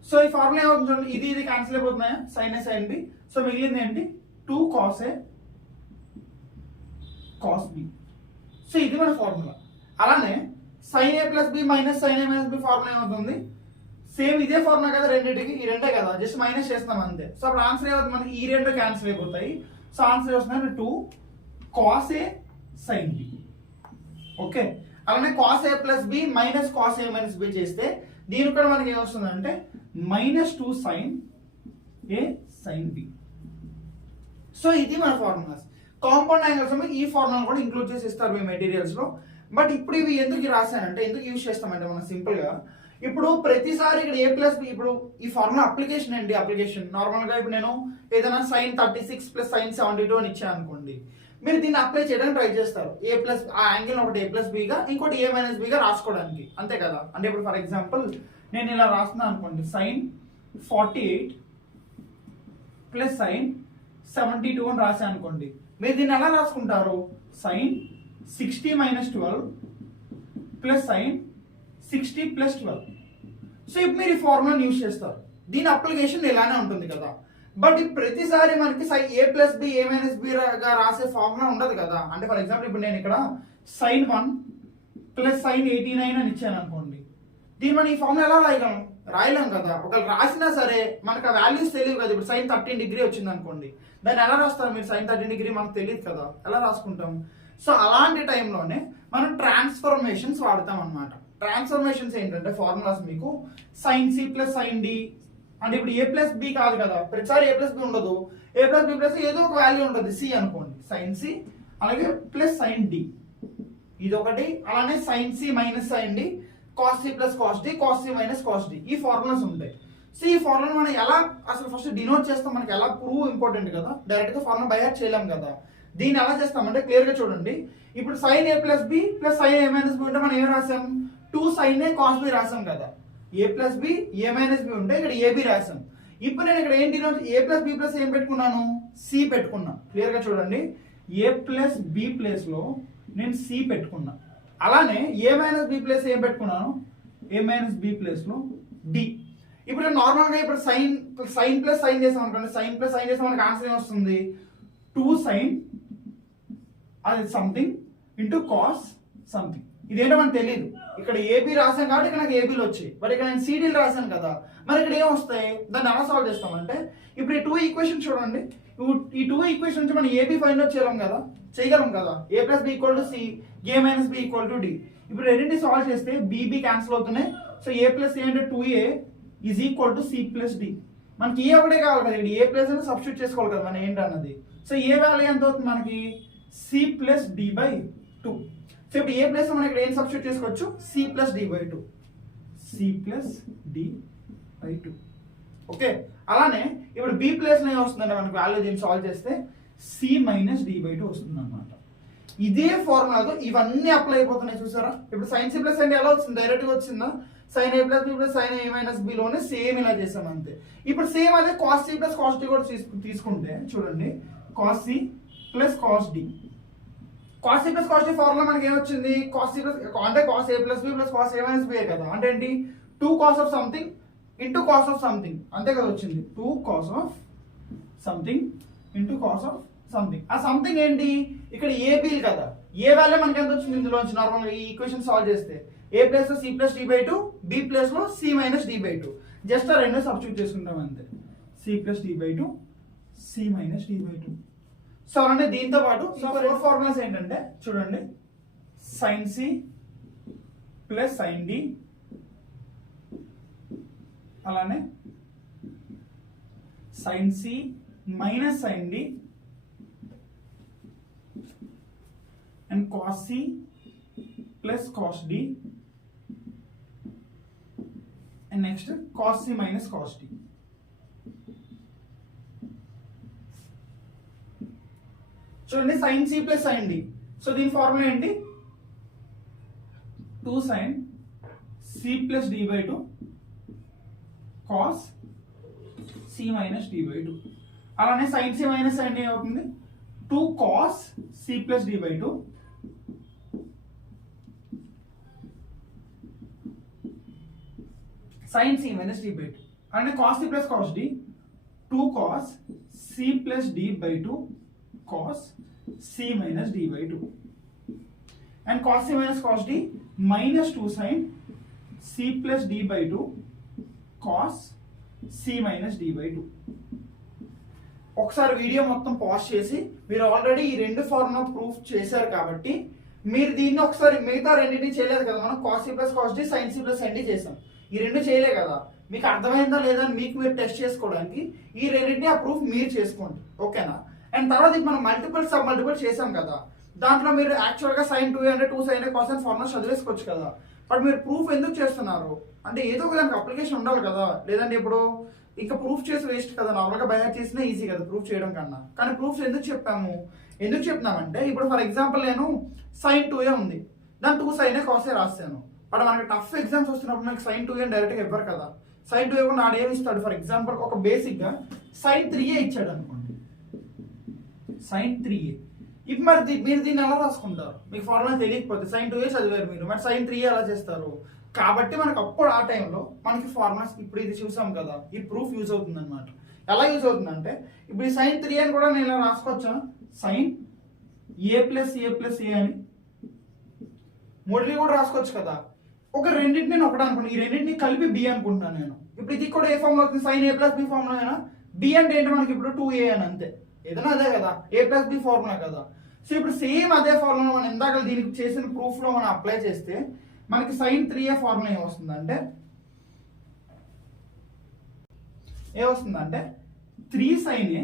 So ఈ formula ఏమవుతుంది చూడండి, ఇది cancel అయిపోతున్నాయా sin a sin b. So మిగిలింది ఏంటి 2 cos a cos b. So ఇది మన ఫార్ములా. అలానే sin a plus b minus sin a minus b formula ఏమవుతుంది, సేమ్ ఇదే ఫార్ములా కదా రెండింటికి, ఈ రెండే కదా, జస్ట్ మైనస్ చేస్తాం అంతే. సో అప్పుడు ఆన్సర్ ఏమవుతుంది మనకి, ఈ రెండు క్యాన్సిల్ అయిపోతాయి. సో ఆన్సర్ వస్తుంది 2 cos a sin b. Okay, అలానే cos a plus b minus cos a minus b చేస్తే దీని కూడా మనకి ఏమొస్తుంది అంటే minus 2 sin a sin b. So ఇది మన ఫార్ములాస్. కాంపౌండ్ యాంగిల్స్ ఈ ఫార్ములా కూడా ఇంక్లూడ్ చేసి ఇస్తారు మీ మెటీరియల్స్ లో. బట్ ఇప్పుడు ఇవి ఎందుకు రాశానంటే, ఎందుకు యూజ్ చేస్తామంటే మనం సింపుల్ గా ఇప్పుడు ప్రతిసారి ఇక్కడ a ప్లస్ b, ఇప్పుడు ఈ ఫార్ములా అప్లికేషన్ ఏంటి, అప్లికేషన్ నార్మల్ గా ఇప్పుడు నేను ఏదైనా sin 36 ప్లస్ sin 72 అని ఇచ్చాను అనుకోండి, మీరు దీన్ని అప్లై చేయడానికి ట్రై చేస్తారు. a ప్లస్ ఆ యాంగిల్ ఒకటి a ప్లస్ b గా, ఇంకోటి a మైనస్ b గా రాసుకోవడానికి, అంతే కదా. అంటే ఇప్పుడు ఫర్ ఎగ్జాంపుల్ నేను ఇలా రాస్తున్నాను అనుకోండి, sin 48 ప్లస్ sin 72 అని రాశాను అనుకోండి, మీరు దీన్ని ఎలా రాసుకుంటారు, sin 60 minus 12 plus sin 60 plus 12. So ఇప్పుడు మీరు ఈ ఫార్ములాని యూజ్ చేస్తారు. దీని అప్లికేషన్ ఇలానే ఉంటుంది కదా. బట్ ప్రతిసారి మనకి a plus b a minus b గా రాసే ఫార్ములా ఉండదు కదా. అంటే ఫర్ ఎగ్జాంపుల్ ఇప్పుడు నేను ఇక్కడ sin 1 ప్లస్ sin 89 అని ఇచ్చాను అనుకోండి, దీన్ని మనం ఈ ఫార్ములా ఎలా రాయలేం కదా. ఒకవేళ రాసినా సరే మనకు ఆ వాల్యూస్ తెలియదు కదా. ఇప్పుడు sin 13 డిగ్రీ వచ్చింది అనుకోండి, దాన్ని ఎలా రాస్తారు మీరు, sin 13 డిగ్రీ మనకు తెలియదు కదా, ఎలా రాసుకుంటాం. సో అలాంటి టైంలోనే మనం ట్రాన్స్ఫర్మేషన్స్ వాడతాం అనమాట. ట్రాన్స్ఫర్మేషన్స్ ఏంటంటే ఫార్ములాస్ మీకు sine C plus sine D అంటే ఇప్పుడు ఏ ప్లస్ బి కాదు కదా, ప్రతిసారి ఏ ప్లస్ బి ఉండదు, ఏ ప్లస్ బి ప్లస్ ఏదో ఒక వాల్యూ ఉంటుంది, సి అనుకోండి, సైన్ సి అలాగే ప్లస్ సైన్ డి ఇది ఒకటి, అలానే sine C minus sine D, cos C plus cos D, cos C minus cos D, ఈ ఫార్ములాస్ ఉంటాయి. సో ఈ ఫార్ములా మనం ఎలా అసలు ఫస్ట్ డినోట్ చేస్తాం, మనకి ఎలా ప్రూవ్ ఇంపార్టెంట్ కదా, డైరెక్ట్ గా ఫార్ములా బై హార్ట్ చేయలేం కదా. దీన్ని ఎలా చేస్తామంటే క్లియర్ గా చూడండి, ఇప్పుడు sine A plus B plus sine A minus B ఉంటే మనం ఏం రాసాం, 2 సైన్ ఏ కాస్ బి రాసాం కదా, a plus B A minus B ఉంటే ఇక్కడ ఏబి రాసాం. ఇప్పుడు నేను ఇక్కడ ఏంటి ఏ ప్లస్ బి ప్లస్ ఏం పెట్టుకున్నాను, సి పెట్టుకున్నా. క్లియర్ గా చూడండి, ఏ ప్లస్ బి ప్లేస్ లో నేను సి పెట్టుకున్నా. అలానే ఏ మైనస్ బి ప్లేస్ ఏం పెట్టుకున్నాను, ఏ మైనస్ బి ప్లేస్ లో డి. ఇప్పుడు నార్మల్ గా ఇప్పుడు సైన్ ప్లస్ సైన్ చేసాం అనుకోండి, సైన్ ప్లస్ సైన్ చేసాం మనకి ఆన్సర్ ఏమొస్తుంది, 2 సైన్ అది సంథింగ్ ఇంటూ కాస్ సంథింగ్. ఇదేంటో మనకు తెలియదు, ఇక్కడ ఏబి రాసాను కాబట్టి ఇక్కడ నాకు ఏబీలు వచ్చాయి, బట్ ఇక్కడ నేను సిడీలు రాశాను కదా, మరి ఇక్కడ ఏం వస్తాయి, దాన్ని ఎలా సాల్వ్ చేస్తామంటే ఇప్పుడు ఈ 2 ఈక్వేషన్ చూడండి, ఈ 2 ఈక్వేషన్ నుంచి మనం ఏబీ ఫైండ్ అవుట్ చేయగలం కదా, a plus b equal to c, a minus b equal to d. ఇప్పుడు రెండింటిని సాల్వ్ చేస్తే బీబీ క్యాన్సిల్ అవుతున్నాయి, సో ఏ ప్లస్ ఏ అంటే 2a is equal to c plus d. మనకి ఏ ఒకటే కావాలి కదా, ఇక్కడ ఏ ప్లస్ అని సబ్స్టిట్యూట్ చేసుకోవాలి కదా మనం ఏంటన్నది. సో ఏ వాల్యూ ఎంత అవుతుంది మనకి, C plus D by 2. So ఇప్పుడు ఏ ప్లస్ మనం ఇక్కడ ఏం సబ్స్టిట్యూట్ చేసుకోవచ్చు, C plus D by 2, C plus D by 2. Okay, అలానే ఇప్పుడు బి ప్లస్ ఏం వస్తుందంటే మనకు వాల్యూ దీన్ని సాల్వ్ చేస్తే సి మైనస్ డి బై 2 వస్తుంది అనమాట. ఇదే ఫార్ములాతో ఇవన్నీ అప్లై అయిపోతున్నాయి చూసారా. ఇప్పుడు సైన్ సి ప్లస్ అంటే ఎలా వచ్చింది, డైరెక్ట్ గా వచ్చిందా, sine A plus B plus sine A minus B లోనే సేమ్ ఇలా చేసాం అంతే. ఇప్పుడు సేమ్ అదే cos C plus cos D కూడా తీసుకుంటే చూడండి, cos C plus cos D, cos C plus cos D formula మనకి ఏమొచ్చింది, కాస్ సి ప్లస్ అంటే cos A plus B plus cos A minus B కదా, అంటే ఏంటి 2 cos of something into cos of something, అంతే కదా వచ్చింది, 2 cos of something into cos of something. ఆ సంథింగ్ ఏంటి, ఇక్కడ ఏబీ కదా, ఏ వాల్యూ మనకి ఎంత వచ్చింది ఇందులో నుంచి నార్మల్ ఈ ఈక్వేషన్ సాల్వ్ చేస్తే, ఏ ప్లస్ లో c plus D by 2, b plus లో c minus D by 2, just ఆ రెండు సబ్స్టిట్యూట్ చేసుకుంటాం అంతే, c plus D by 2, c minus D by 2. So అంటే దీంతో పాటు ఫోర్ ఫార్ములాస్ ఏంటంటే చూడండి, sine C plus sine d, అలానే sine C minus sine d and cos C plus cos d and next cos C minus cos d. చూడండి, sine C plus sine D, so దీని formula ఏంటి, 2 sine C plus D by 2 cos C minus D by 2. అలానే sine C minus sine D అవుతుంది 2 cos C plus D by 2 sine C minus D by 2. అలానే cos C plus cos D 2 cos C plus D by 2 cos c minus d by 2 and cos c minus cos d minus 2 sin c plus d by 2 cos c minus d by 2. ఒకసారి video మొత్తం pause చేసి మీరు already ఈ రెండు formula proof చేశారు కాబట్టి మీరు దీన్ని ఒకసారి మిగతా రెండింటిని చేయలేదు కదా, మనం cos c plus cos d sin c plus sin d చేసాం, ఈ రెండు చేయలే కదా, మీకు అర్థమైందా లేదా అని మీకు మీరు టెస్ట్ చేసుకోవడానికి ఈ రెండింటిని ఆ ప్రూఫ్ మీరు చేసుకోండి, ఓకేనా. అండ్ తర్వాత మనం మల్టిపుల్ సబ్ మల్టిపుల్ చేసాం కదా, దాంట్లో మీరు యాక్చువల్గా సైన్ 2a అంటే 2 sin a cos a formula చదివేసుకోవచ్చు కదా, బట్ మీరు ప్రూఫ్ ఎందుకు చేస్తున్నారు అంటే ఏదో ఒక దానికి అప్లికేషన్ ఉండాలి కదా, లేదంటే ఇప్పుడు ఇంకా ప్రూఫ్ చేసి వేస్ట్ కదా, నార్మల్గా బై హార్ట్ చేసినా ఈజీ కదా ప్రూఫ్ చేయడం కన్నా. కానీ ప్రూఫ్స్ ఎందుకు చెప్తున్నామంటే ఇప్పుడు ఫర్ ఎగ్జాంపుల్ నేను సైన్ 2a ఉంది, దాని 2 sin a cos a రాస్తాను, బట్ మనకి టఫ్ ఎగ్జామ్స్ వస్తున్నప్పుడు మనకి సైన్ 2a డైరెక్ట్గా ఇవ్వరు కదా, సైన్ 2a కూడా నాడు ఏమి ఇస్తాడు, ఫర్ ఎగ్జాంపుల్ ఒక బేసిక్గా సైన్ 3a ఇచ్చాడు అనుకోండి, సైన్ 3a. ఇప్పుడు మరి మీరు దీన్ని ఎలా రాసుకుంటారు, మీకు ఫార్ములా తెలియకపోతే సైన్ 2a చదివారు మీరు, మరి సైన్ 3a ఎలా చేస్తారు, కాబట్టి మనకు అప్పుడు ఆ టైంలో మనకి ఫార్ములాస్ ఇప్పుడు ఇది చూసాం కదా, ఈ ప్రూఫ్ యూజ్ అవుతుంది అనమాట. ఎలా యూజ్ అవుతుందంటే ఇప్పుడు ఈ సైన్ 3a అని కూడా నేను ఇలా రాసుకోవచ్చా, సైన్ a ప్లస్ a అని మూడింటిని కూడా రాసుకోవచ్చు కదా, ఒక రెండింటిని నేను ఒకటి అనుకున్నాను, ఈ రెండింటిని కలిపి b అనుకుంటున్నాను నేను. ఇప్పుడు ఇది కూడా ఏ ఫార్ములా అవుతుంది, sine a plus b formula అయినా, b అంటే ఏంటి మనకి ఇప్పుడు 2a అని అంతే, ఏదైనా అదే కదా, a ప్లస్ b ఫార్ములా కదా. సో ఇప్పుడు సేమ్ అదే ఫార్ములా మనం ఇందాక దీనికి చేసిన ప్రూఫ్ లో మనం అప్లై చేస్తే మనకి సైన్ 3a ఫార్ములా ఏమొస్తుందంటే 3 sin a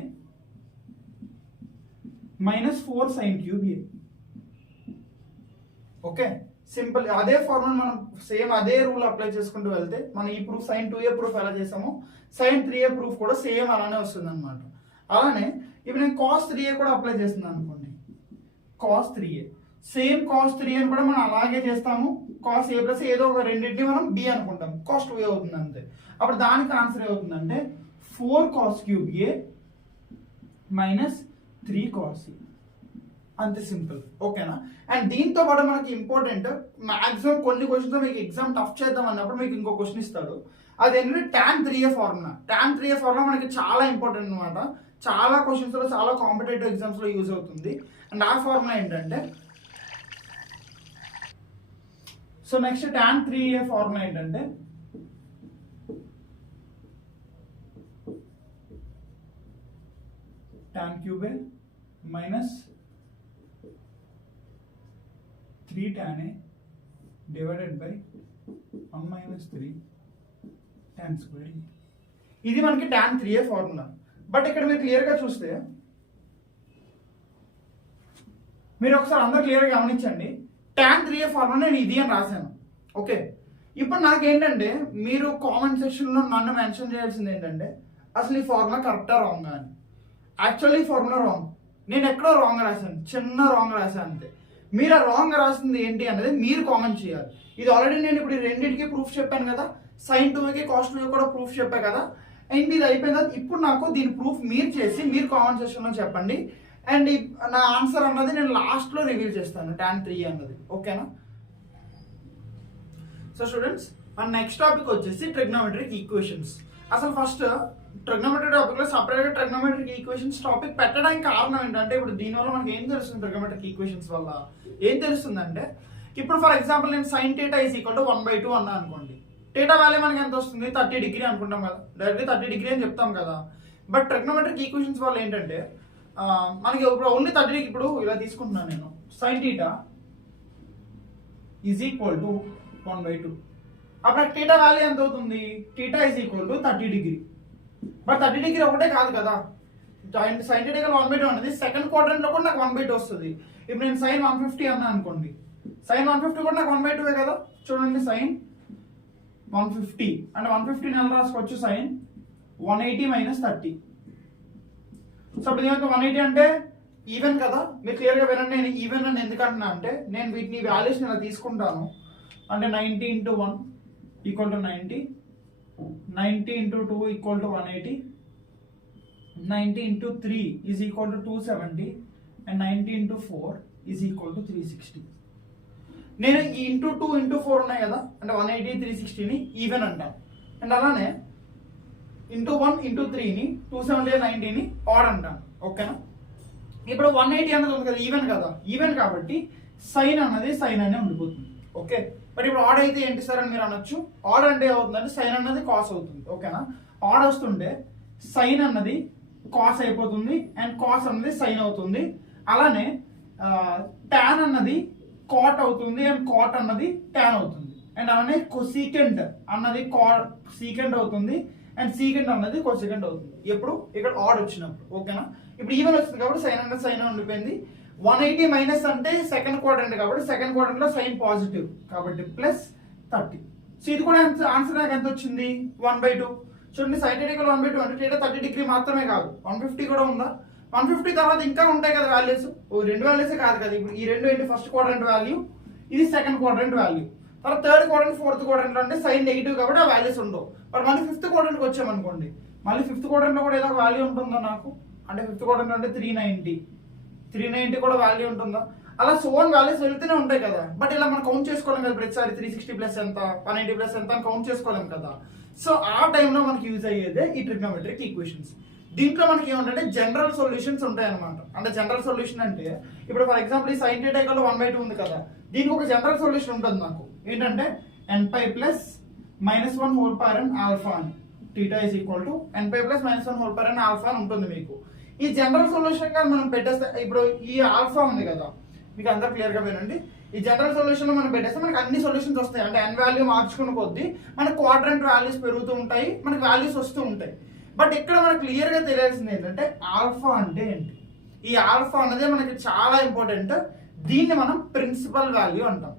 minus 4 sin cube a. Okay, simple. అదే ఫార్ములా మనం సేమ్ అదే రూల్ అప్లై చేసుకుంటూ వెళ్తే మనం ఈ ప్రూఫ్ sin 2a ప్రూఫ్ ఎలా చేసామో sin 3a ప్రూఫ్ కూడా సేమ్ అలానే వస్తుంది అనమాట. అలానే ఇప్పుడు నేను cos 3a కూడా అప్లై చేస్తున్నాను అనుకోండి, cos 3a same cos 3a కూడా మనం అలాగే చేస్తాము. cos a ప్లస్ ఏదో ఒక రెండింటిని మనం b అనుకుంటాం, cos 2a అవుతుంది అంతే. అప్పుడు దానికి ఆన్సర్ ఏమవుతుందంటే 4 cos cube a minus 3 cos a. అంతే సింపుల్. ఓకేనా? అండ్ దీంతో పాటు మనకి ఇంపార్టెంట్ మాక్సిమం కొన్ని క్వశ్చన్స్ మీకు ఎగ్జామ్ టఫ్ చేద్దాం అన్నప్పుడు మీకు ఇంకో క్వశ్చన్ ఇస్తాడు. అది ఏంటంటే tan 3a formula. tan 3a formula మనకి చాలా ఇంపార్టెంట్ అనమాట. చాలా క్వశ్చన్స్ లో, చాలా కాంపిటేటివ్ ఎగ్జామ్స్ లో యూజ్ అవుతుంది. అండ్ ఆ ఫార్ములా ఏంటంటే, so next tan 3a formula ఏంటంటే tan cube a minus 3 tan a divided by 1 minus 3 tan square. ఇది మనకి tan 3a ఫార్ములా. బట్ ఇక్కడ మీరు క్లియర్గా చూస్తే, మీరు ఒకసారి అందరూ క్లియర్గా గమనించండి, tan 3a ఫార్ములా నేను ఇది అని రాశాను. ఓకే, ఇప్పుడు నాకేంటంటే మీరు కామెంట్ సెక్షన్లో నన్ను మెన్షన్ చేయాల్సింది ఏంటంటే అసలు ఈ ఫార్ములా కరెక్టా రాంగా అని. యాక్చువల్లీ ఈ ఫార్ములా రాంగ్. నేను ఎక్కడో రాంగ్ రాశాను, చిన్న రాంగ్ రాశాను అంతే. మీరు ఆ రాంగ్ రాసింది ఏంటి అనేది మీరు కామెంట్ చేయాలి. ఇది ఆల్రెడీ నేను ఇప్పుడు ఈ రెండింటికి ప్రూఫ్ చెప్పాను కదా, sin 2a cos 2a కూడా ప్రూఫ్ చెప్పా కదా. అండ్ ఇది అయిపోయిన తర్వాత ఇప్పుడు నాకు దీని ప్రూఫ్ మీరు చేసి మీరు కామెంట్ సెక్షన్లో చెప్పండి. అండ్ నా ఆన్సర్ అన్నది నేను లాస్ట్లో రివీల్ చేస్తాను, tan 3a అన్నది. ఓకేనా? సో స్టూడెంట్స్, మన నెక్స్ట్ టాపిక్ వచ్చేసి ట్రిగ్నోమెట్రిక్ ఈక్వేషన్స్. అసలు ఫస్ట్ ట్రిగ్నోమెట్రిక్ టాపిక్లో సపరేట్గా ట్రిగ్నోమెట్రిక్ ఈక్వేషన్స్ టాపిక్ పెట్టడానికి కారణం ఏంటంటే, ఇప్పుడు దీనివల్ల మనకి ఏం తెలుస్తుంది, ట్రిగ్నోమెట్రిక్ ఈక్వేషన్స్ వల్ల ఏం తెలుస్తుందంటే, ఇప్పుడు ఫర్ ఎగ్జాంపుల్ నేను sin θ ఈజ్ ఈక్వల్ టు 1/2 అన్నా అనుకోండి. θ వాల్యూ మనకి ఎంత వస్తుంది, 30 డిగ్రీ అనుకుంటాం కదా, డైరెక్ట్గా 30 డిగ్రీ అని చెప్తాం కదా. బట్ ట్రిగ్నోమెట్రిక్ ఈక్వేషన్స్ వల్ల ఏంటంటే మనకి ఇప్పుడు ఓన్లీ 30 డిగ్రీ, ఇప్పుడు ఇలా తీసుకుంటున్నాను నేను, sin θ ఈజ్ ఈక్వల్ టు 1/2. అప్పుడు θ వాల్యూ ఎంత అవుతుంది, θ is equal to 30 degree. But 30 degree ఒకటే కాదు కదా, sin θ 1/2 అనేది సెకండ్ క్వాడ్రంట్ లో కూడా నాకు 1/2 వస్తుంది. ఇప్పుడు నేను sin 150 అన్నా అనుకోండి, sin 150 కూడా నాకు 1/2 కదా. చూడండి, sin 150 అంటే 150 నెల రాసుకోవచ్చు, sin 180 మైనస్ 30. సో ఇప్పుడు ఏమంటే 180 అంటే ఈవెన్ కదా. మీరు క్లియర్గా వినండి, నేను ఈవెన్ అని ఎందుకు అంటున్నా అంటే, నేను వీటిని వాల్యూస్ ఇలా తీసుకుంటాను. అంటే 90 into 1 equal to 90, 90 into 2 equal to 180, 90 into 3 is equal to 270, and 90 into 4 is equal to 360. నేను ఈ ఇంటూ 2 ఇంటూ 4 ఉన్నాయి కదా, అంటే 180 360ని ఈవెన్ అంటాను. అండ్ అలానే ఇంటూ 1 ఇంటూ 3ని 270 90ని ఆడ్ అంటాను. ఓకేనా? ఇప్పుడు 180 అన్నది ఉంది కదా, ఈవెన్ కదా, ఈవెన్ కాబట్టి సైన్ అన్నది సైన్ అనే ఉండిపోతుంది. ఓకే, బట్ ఇప్పుడు ఆడ్ అయితే ఏంటి సార్ అని మీరు అనొచ్చు. ఆడ్ అంటే ఏమవుతుందంటే సైన్ అన్నది కాస్ అవుతుంది. ఓకేనా? ఆడ్ వస్తుంటే సైన్ అన్నది కాస్ అయిపోతుంది అండ్ కాస్ అన్నది సైన్ అవుతుంది. అలానే టాన్ అన్నది కాట్ అవుతుంది అండ్ కాట్ అన్నది టాన్ అవుతుంది. అండ్ అలానే కొసీకెంట్ అన్నది సీకెంట్ అవుతుంది అండ్ సీకెంట్ అన్నది కొసెకెంట్ అవుతుంది. ఎప్పుడు ఇక్కడ ఆడ్ వచ్చినప్పుడు. ఓకేనా? ఇప్పుడు ఈవెన్ వచ్చింది కాబట్టి సైన్ అన్నది సైన్ ఉండిపోయింది. 180 మైనస్ అంటే సెకండ్ క్వాడ్రంట్ కాబట్టి సెకండ్ క్వాడ్రంట్ లో సైన్ పాజిటివ్ కాబట్టి ప్లస్ 30. సో ఇది కూడా ఆన్సర్ నాకు ఎంత వచ్చింది, 1/2. చూడండి, sin θ 1/2 అంటే θ 30 డిగ్రీ మాత్రమే కాదు, 150 కూడా ఉందా. 150 తర్వాత ఇంకా ఉంటాయి కదా వాల్యూస్, రెండు వాల్యూసే కాదు కదా. ఇప్పుడు ఈ రెండు ఏంటి, ఫస్ట్ క్వాడ్రంట్ వాల్యూ, ఇది సెకండ్ క్వాడ్రంట్ వాల్యూ. తర్వాత థర్డ్ క్వాడ్రంట్, ఫోర్త్ క్వాడ్రంట్ అంటే సైన్ నెగిటివ్ కాబట్టి ఆ వాల్యూస్ ఉండవు. మరి మళ్ళీ ఫిఫ్త్ క్వాడ్రంట్కి వచ్చామనుకోండి, మళ్ళీ ఫిఫ్త్ క్వాడ్రంట్ లో కూడా ఏదో వాల్యూ ఉంటుందా నాకు, అంటే ఫిఫ్త్ క్వాడ్రంట్ అంటే 390 కూడా వాల్యూ ఉంటుందా. అలా సోన్ వాల్యూస్ వెళ్తూనే ఉంటాయి కదా. బట్ ఇలా మనం కౌంట్ చేసుకోలేం కదా ప్రతిసారి 360 ప్లస్ ఎంత, 180 ప్లస్ ఎంత అని కౌంట్ చేసుకోలేం కదా. సో ఆ టైంలో మనకి యూజ్ అయ్యేదే ఈ ట్రిగ్నోమెట్రిక్ ఈక్వేషన్స్. దీంట్లో మనకి ఏమంటే జనరల్ సొల్యూషన్స్ ఉంటాయి అనమాట. అంటే జనరల్ సొల్యూషన్ అంటే ఇప్పుడు ఫర్ ఎగ్జాంపుల్ ఈ sin θ 1/2 ఉంది కదా, దీనికి ఒక జనరల్ సొల్యూషన్ ఉంటుంది నాకు. ఏంటంటే nπ plus -1 whole power n alpha అని, θ is equal to nπ plus -1 whole power n alpha అని ఉంటుంది మీకు. ఈ జనరల్ సొల్యూషన్ గా మనం పెట్టేస్తే, ఇప్పుడు ఈ ఆల్ఫా ఉంది కదా, మీకు అందరు క్లియర్ గా వినండి, ఈ జనరల్ సొల్యూషన్ మనం పెట్టేస్తే మనకి అన్ని సొల్యూషన్స్ వస్తాయి. అంటే n వాల్యూ మార్చుకున్న కొద్దీ మనకి క్వాడ్రంట్ వాల్యూస్ పెరుగుతూ ఉంటాయి, మనకి వాల్యూస్ వస్తూ ఉంటాయి. బట్ ఇక్కడ మనకు క్లియర్ గా తెలియాల్సింది ఏంటంటే ఆల్ఫా అంటే ఏంటి. ఈ ఆల్ఫా అన్నదే మనకి చాలా ఇంపార్టెంట్. దీన్ని మనం ప్రిన్సిపల్ వాల్యూ అంటాం.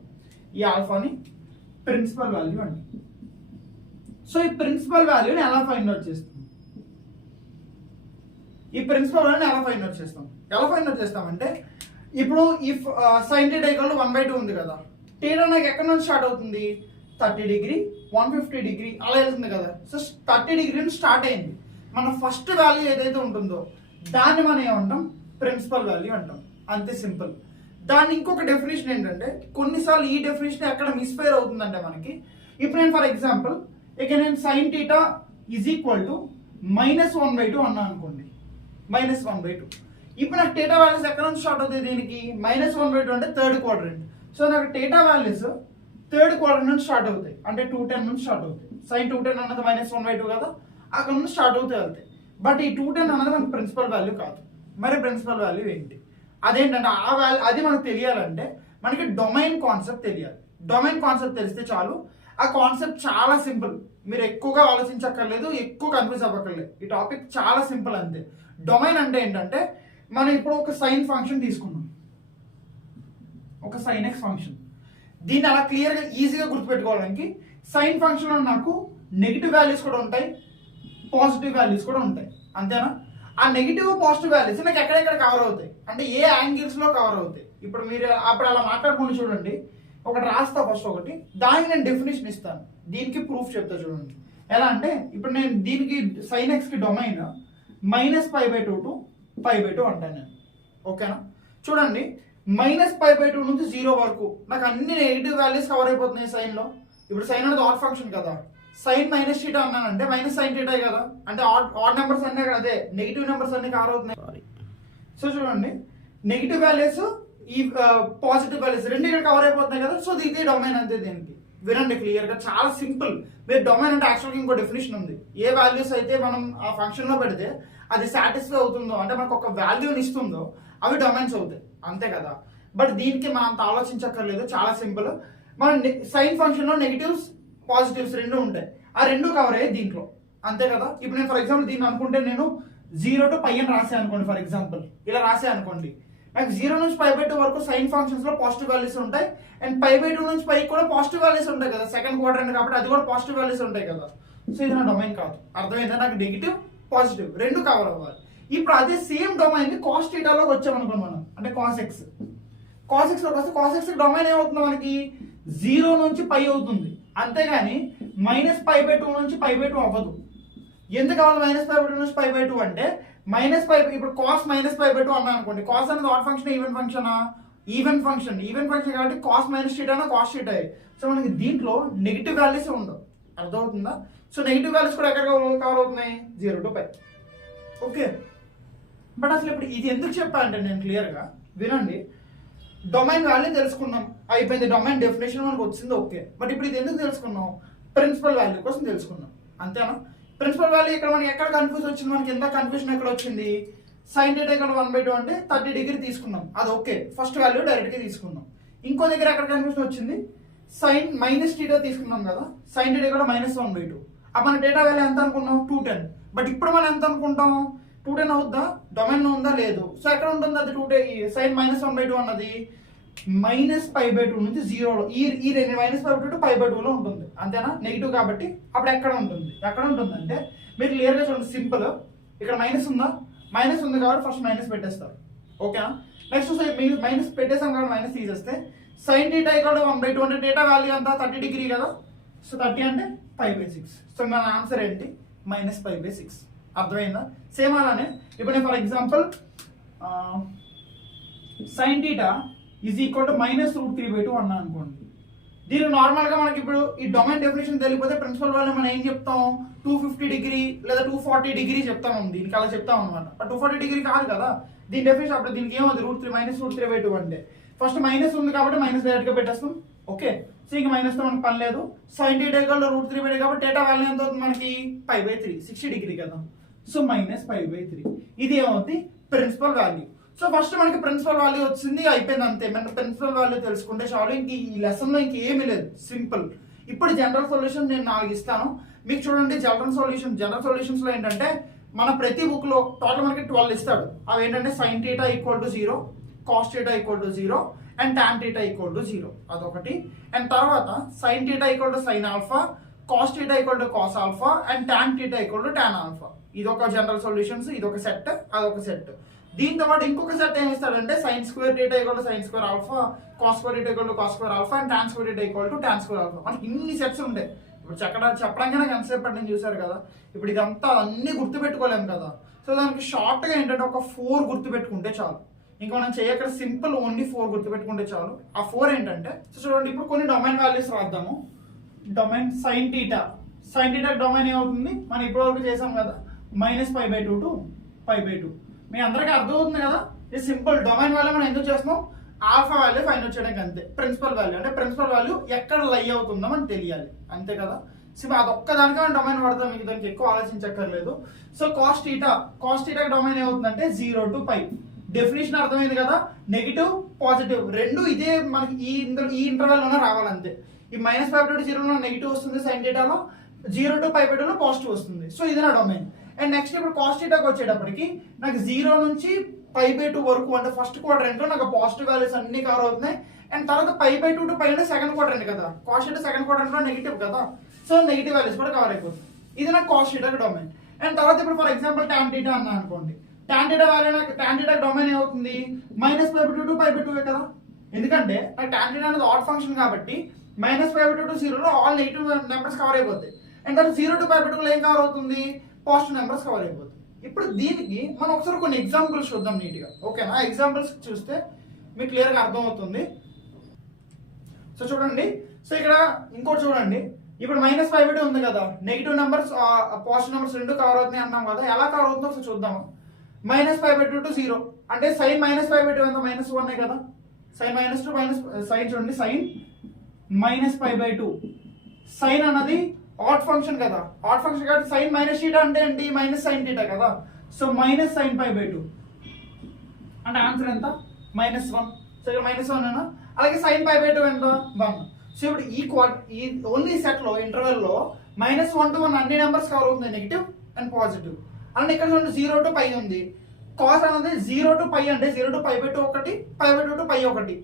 ఈ ఆల్ఫాని ప్రిన్సిపల్ వాల్యూ అంటాం. సో ఈ ప్రిన్సిపల్ వాల్యూని ఎలా ఫైండ్ అవుట్ చేస్తాం? ఈ ప్రిన్సిపల్ వాల్యూని ఎలా ఫైండ్ అవుట్ చేస్తాం? ఎలా ఫైండ్ అవుట్ చేస్తామంటే ఇప్పుడు ఈ sin θ = 1/2 ఉంది కదా, θ నాకు ఎక్కడ నుంచి స్టార్ట్ అవుతుంది? 30 డిగ్రీ 150 డిగ్రీ అలా వెళ్తుంది కదా. సో 30 డిగ్రీ నుంచి స్టార్ట్ అయింది. మన ఫస్ట్ వాల్యూ ఏదైతే ఉంటుందో దాన్ని మనం ఏమంటాం? ప్రిన్సిపల్ వాల్యూ అంటాం. అంతే సింపుల్. దాని ఇంకొక డెఫినేషన్ ఏంటంటే కొన్నిసార్లు ఈ డెఫినేషన్ ఎక్కడ మిస్ఫైర్ అవుతుందంటే మనకి, ఇప్పుడు నేను ఫర్ ఎగ్జాంపుల్ ఇక నేను sin θ = -1/2 అన్నా అనుకోండి, -1/2. ఇప్పుడు నాకు θ వాల్యూస్ ఎక్కడ నుంచి స్టార్ట్ అవుతాయి? దీనికి -1/2 అంటే థర్డ్ క్వాడ్రంట్. సో నాకు θ వాల్యూస్ థర్డ్ క్వాడ్రంట్ నుంచి స్టార్ట్ అవుతాయి, అంటే 210 నుంచి స్టార్ట్ అవుతాయి. sin 210 అన్నది -1/2 కదా, అక్కడ నుంచి స్టార్ట్ అవుతాయి వెళ్తాయి. బట్ ఈ 210 అన్నది మనకి ప్రిన్సిపల్ వాల్యూ కాదు. మరి ప్రిన్సిపల్ వాల్యూ ఏంటి? అదేంటంటే ఆ వాల్యూ అది మనకు తెలియాలంటే మనకి డొమైన్ కాన్సెప్ట్ తెలియాలి. డొమైన్ కాన్సెప్ట్ తెలిస్తే చాలు. ఆ కాన్సెప్ట్ చాలా సింపుల్, మీరు ఎక్కువగా ఆలోచించక్కర్లేదు, ఎక్కువ కన్ఫ్యూజ్ అవ్వక్కర్లేదు. ఈ టాపిక్ చాలా సింపుల్ అంతే. డొమైన్ అంటే ఏంటంటే మనం ఇప్పుడు ఒక సైన్ ఫంక్షన్ తీసుకున్నాం, ఒక sin x ఫంక్షన్. దీన్ని అలా క్లియర్గా ఈజీగా గుర్తుపెట్టుకోవడానికి సైన్ ఫంక్షన్లో నాకు నెగిటివ్ వాల్యూస్ కూడా ఉంటాయి, పాజిటివ్ వాల్యూస్ కూడా ఉంటాయి. అంతేనా? ఆ నెగిటివ్ పాజిటివ్ వాల్యూస్ నాకు ఎక్కడెక్కడ కవర్ అవుతాయి అంటే ఏ యాంగిల్స్లో కవర్ అవుతాయి. ఇప్పుడు మీరు అప్పుడు అలా మాట్లాడుకుంటూ చూడండి. ఒకటి రాస్తా ఫస్ట్ ఒకటి, దానికి నేను డెఫినేషన్ ఇస్తాను, దీనికి ప్రూఫ్ చెప్తా చూడండి. ఎలా అంటే ఇప్పుడు నేను దీనికి sin x కి డొమైన్ -π/2 to π/2 అంటాను నేను. ఓకేనా? చూడండి, -π/2 నుంచి 0 వరకు నాకు అన్ని నెగిటివ్ వాల్యూస్ కవర్ అయిపోతున్నాయి సైన్లో. ఇప్పుడు సైన్ అనేది ఆడ్ ఫంక్షన్ కదా, sin -θ అన్నానంటే -sin θ కదా, అంటే ఆడ్ నెంబర్స్ అన్నీ అదే నెగిటివ్ నెంబర్స్ అన్ని కవర్ అవుతున్నాయి. సో చూడండి, నెగిటివ్ వాల్యూస్ ఈ పాజిటివ్ వాల్యూస్ రెండు ఇక్కడ కవర్ అయిపోతున్నాయి కదా. సో ఇది డొమైన్ అంతే. దీనికి వినండి క్లియర్ గా, చాలా సింపుల్. మీరు డొమైన్ అంటే యాక్చువల్గా ఇంకో డెఫినేషన్ ఉంది. ఏ వాల్యూస్ అయితే మనం ఆ ఫంక్షన్ లో పెడితే అది సాటిస్ఫై అవుతుందో, అంటే మనకు ఒక వాల్యూని ఇస్తుందో, అవి డొమైన్స్ అవుతాయి. అంతే కదా. బట్ దీనికి మనం అంత ఆలోచించక్కర్లేదు, చాలా సింపుల్. మన సైన్ ఫంక్షన్ లో నెగిటివ్స్ పాజిటివ్స్ రెండు ఉంటాయి, ఆ రెండు కవర్ అయ్యాయి దీంట్లో. అంతే కదా. ఇప్పుడు నేను ఫర్ ఎగ్జాంపుల్ దీన్ని అనుకుంటే నేను 0 to π అని రాసే అనుకోండి. ఫర్ ఎగ్జాంపుల్ ఇలా రాసే అనుకోండి, నాకు 0 నుంచి π/2 వరకు సైన్ ఫంక్షన్స్ లో పాజిటివ్ వాల్యూస్ ఉంటాయి, అండ్ π/2 నుంచి పైకి కూడా పాజిటివ్ వాల్యూస్ ఉంటాయి కదా. సెకండ్ క్వాడ్రంట్ కాబట్టి అది కూడా పాజిటివ్ వాల్యూస్ ఉంటాయి కదా. సో ఇది నా డొమైన్ కాదు. అర్థమైందా? నాకు నెగిటివ్ పాజిటివ్ రెండు కవర్ అవ్వాలి. ఇప్పుడు అదే సేమ్ డొమైన్ cos θ లోకి వచ్చామనుకోండి మనం, అంటే cos x లోకి వస్తే cos x డొమైన్ ఏమవుతుంది మనకి? 0 నుంచి π అవుతుంది, అంతేగాని -π/2 నుంచి π/2 అవ్వదు. ఎందుకు కావాలి -π/2 నుంచి π/2 అంటే ఇప్పుడు cos -π/2 అన్నా అనుకోండి, cos అనేది ఆడ్ ఫంక్షన్ ఈవెన్ ఫంక్షనా? ఈవెన్ ఫంక్షన్ కాబట్టి cos -θ cos θ. సో మనకి దీంట్లో నెగిటివ్ వాల్యూస్ ఉండవు. అర్థమవుతుందా? సో నెగిటివ్ వాల్యూస్ కూడా ఎక్కడ కవర్ అవుతున్నాయి? 0 to π. ఓకే. బట్ అసలు ఇప్పుడు ఇది ఎందుకు చెప్పాలంటే నేను క్లియర్గా వినండి. డొమైన్ వాల్యూ తెలుసుకున్నాం, అయిపోయింది. డొమైన్ డెఫినేషన్ మనకు వచ్చింది, ఓకే. బట్ ఇప్పుడు ఇది ఎందుకు తెలుసుకున్నాం? ప్రిన్సిపల్ వాల్యూ కోసం తెలుసుకున్నాం. అంతేనా? ప్రిన్సిపల్ వాల్యూ ఇక్కడ మనకి ఎక్కడ కన్ఫ్యూజ్ వచ్చింది? మనకి ఎంత కన్ఫ్యూజన్ ఎక్కడ వచ్చింది? sin θ = 1/2 అంటే 30 డిగ్రీ తీసుకున్నాం, అది ఓకే. ఫస్ట్ వాల్యూ డైరెక్ట్ గా తీసుకున్నాం. ఇంకో దగ్గర ఎక్కడ కన్ఫ్యూజన్ వచ్చింది? sin -θ తీసుకున్నాం కదా, sin θ = -1/2. అప్పుడు మన డేటా వాల్యూ ఎంత అనుకున్నాం? 210. బట్ ఇప్పుడు మనం ఎంత అనుకుంటాం? 210 అవుద్దా? డొమైన్ ఉందా? లేదు. సో ఎక్కడ ఉంటుంది అది? 210 sin -1/2 అన్నది -π/2 నుంచి 0లో ఈ రెండు -π/2 to π/2 లో ఉంటుంది. అంతేనా? నెగిటివ్ కాబట్టి అప్పుడు ఎక్కడ ఉంటుంది? ఎక్కడ ఉంటుంది అంటే మీరు క్లియర్ గా చూడండి, సింపుల్. ఇక్కడ మైనస్ ఉందా? మైనస్ ఉంది కాబట్టి ఫస్ట్ మైనస్ పెట్టేస్తారు. ఓకేనా? నెక్స్ట్ మైనస్ పెట్టేసాం కాబట్టి మైనస్ తీసేస్తే sin θ = 1/2 అంటే డేటా వాల్యూ అంతా 30 డిగ్రీ కదా. సో 30 అంటే π/6. సో మన ఆన్సర్ ఏంటి? -π/6. అర్థమైందా? సేమ్ అలానే ఇప్పుడు నేను ఫర్ ఎగ్జాంపుల్ sin θ = -√3/2 అన్నా అనుకోండి. దీని నార్మల్ గా మనకి ఇప్పుడు ఈ డొమైన్ డెఫినేషన్ తెలియకపోతే ప్రిన్సిపల్ వాల్యూ మనం ఏం చెప్తాం? 250 డిగ్రీ లేదా 240 డిగ్రీ చెప్తాం. దీనికి అలా చెప్తాం అనమాట. బట్ 240 డిగ్రీ కాదు కదా దీని డెఫినేషన్. అప్పుడు దీనికి ఏమవుతుంది? -√3/2 అంటే ఫస్ట్ మైనస్ ఉంది కాబట్టి మైనస్ డైరెక్ట్ గా పెట్టేస్తాం. ఓకే. సో ఇంకా మైనస్ తో మనకు పని లేదు. sin θ = √3/2 కాబట్టి డేటా వాల్యూ ఎంత అవుతుంది మనకి? π/3, 60 డిగ్రీ కదా. సో -π/3 ఇది ఏమవుతుంది? Principal value. సో ఫస్ట్ మనకి ప్రిన్సిపల్ వాల్యూ వచ్చింది, అయిపోయింది అంతే. మన ప్రిన్సిపల్ వాల్యూ తెలుసుకుంటే చాలు. ఇంక ఈ లెసన్లో ఇంకేమీ లేదు, సింపుల్. ఇప్పుడు జనరల్ సొల్యూషన్ నేను 4 ఇస్తాను మీకు. చూడండి, జనరల్ సొల్యూషన్స్లో ఏంటంటే మన ప్రతి బుక్లో టోటల్ మనకి 12 ఇస్తాడు. అవి ఏంటంటే sine theta equal to 0, cos theta equal to 0 and tan theta equal to 0, అదొకటి. అండ్ తర్వాత sine theta equal to sine alpha, cos theta equal to cos alpha and tan theta equal to tan alpha. ఇదొక general solutions, ఇదొక set, అదొక set. దీంతో పాటు ఇంకొక set ఏం ఇస్తాడంటే sine square theta equal to sine square alpha, cos square theta equal to cos square alpha and tan square theta equal to tan square alpha. మనకి ఇన్ని సెట్స్ ఉంటాయి. ఇప్పుడు చెప్పడానికి నాకు ఎంతసేపు నేను చూసారు కదా. ఇప్పుడు ఇదంతా అన్ని గుర్తుపెట్టుకోలేము కదా. సో దానికి షార్ట్గా ఏంటంటే ఒక 4 గుర్తుపెట్టుకుంటే చాలు. ఇంకా మనం చేయక్కడ సింపుల్, ఓన్లీ 4 గుర్తుపెట్టుకుంటే చాలు. ఆ 4 ఏంటంటే, సో చూడండి, ఇప్పుడు కొన్ని డొమైన్ వాల్యూస్ రాద్దాము. డొమైన్ సైన్ థీటా డొమైన్ ఏమవుతుంది, మనం ఇప్పటివరకు చేసాం కదా, -π/2 టు π/2. మీ అందరికీ అర్థమవుతుంది కదా. ఇది సింపుల్. డొమైన్ వాల్యూ మనం ఎందుకు చేస్తున్నాం, ఆల్ఫా వాల్యూ ఫైండ్ అవుట్ చేయడానికి అంతే. ప్రిన్సిపల్ వాల్యూ అంటే ప్రిన్సిపల్ వాల్యూ ఎక్కడ లై అవుతుందో మనకు తెలియాలి, అంతే కదా. సింపుల్, అదొక్కదానికే మనం డొమైన్ వాడతాం, మీకు దానికి ఎక్కువ ఆలోచించక్కర్లేదు. సో కాస్ థీటా డొమైన్ ఏమవుతుందంటే 0 to π. డెఫినేషన్ అర్థమైంది కదా. నెగిటివ్ పాజిటివ్ రెండు ఇదే మనకి ఈ ఇంటర్వెల్ లోనే రావాలంతే. ఈ -π/2 to 0 నెగిటివ్ వస్తుంది సైన్ థీటాలో, 0 to π/2 పాజిటివ్ వస్తుంది. సో ఇది నా డొమైన్. అండ్ నెక్స్ట్ ఇప్పుడు కాస్ థీటాకి వచ్చేటప్పటికి నాకు 0 నుంచి π/2 వరకు అంటే ఫస్ట్ క్వాడ్రంట్ లో నాకు పాజిటివ్ వాల్యూస్ అన్ని కవర్ అవుతున్నాయి. అండ్ తర్వాత π/2 to π అంటే సెకండ్ క్వాడ్రంట్ కదా, కాస్ థీటా సెకండ్ క్వాడ్రంట్ లో నెగిటివ్ కదా, సో నెగిటివ్ వాల్యూస్ కూడా కవర్ అయిపోతుంది. ఇది నాకు కాస్ థీటా డొమైన్. అండ్ తర్వాత ఇప్పుడు ఫర్ ఎగ్జాంపుల్ టాన్ థీటా అన్నా అనుకోండి, టాన్ థీటా వాల్యూ నాకు టాన్ థీటా డొమైన్ ఏమవుతుంది, -π/2 to π/2 కదా. ఎందుకంటే నాకు టాన్ థీటా అనేది ఆడ్ ఫంక్షన్ కాబట్టి -π/2 to 0 లో ఆల్ నెగిటివ్ నెంబర్స్ కవర్ అయిపోతాయి. అండ్ తర్వాత 0 to π/2 లో ఏం కవర్ అవుతుంది, పాజిటివ్ నెంబర్స్ కవర్ అయిపోతుంది. ఇప్పుడు దీనికి మనం ఒకసారి కొన్ని ఎగ్జాంపుల్స్ చూద్దాం నీట్గా, ఓకేనా. ఎగ్జాంపుల్స్ చూస్తే మీకు క్లియర్గా అర్థమవుతుంది. సో చూడండి, సో ఇక్కడ ఇంకోటి చూడండి, ఇప్పుడు -π/2 ఉంది కదా, నెగిటివ్ నెంబర్స్ పాజిటివ్ నెంబర్స్ రెండు కవర్ అవుతున్నాయి అన్నాం కదా. ఎలా కవర్ అవుతుందో ఒకసారి చూద్దాము. -π/2 to 0 అంటే సైన్ -π/2 ఎంత -1 కదా. సైన్ చూడండి, సైన్ -π/2. సైన్ అన్నది ఆడ్ ఫంక్షన్ కదా, ఆడ్ ఫంక్షన్ కాబట్టి సైన్ మైనస్ థీటా అంటే ఏంటి, మైనస్ సైన్ థీటా కదా. సో -sin π/2 అంటే ఆన్సర్ ఎంత, -1. సో ఇక్కడ -1 అనా. అలాగే sin π/2 ఎంత, 1. సో ఇప్పుడు ఈ ఓన్లీ సెట్ లో ఇంటర్వెల్ లో -1 to 1 అన్ని నెంబర్స్ కవర్ అవుతుంది, నెగిటివ్ అండ్ పాజిటివ్. అలాగే ఇక్కడ చూడండి 0 to π ఉంది. కాస్ అనేది 0 to π అంటే 0 to π/2 ఒకటి, π/2 to π ఒకటి.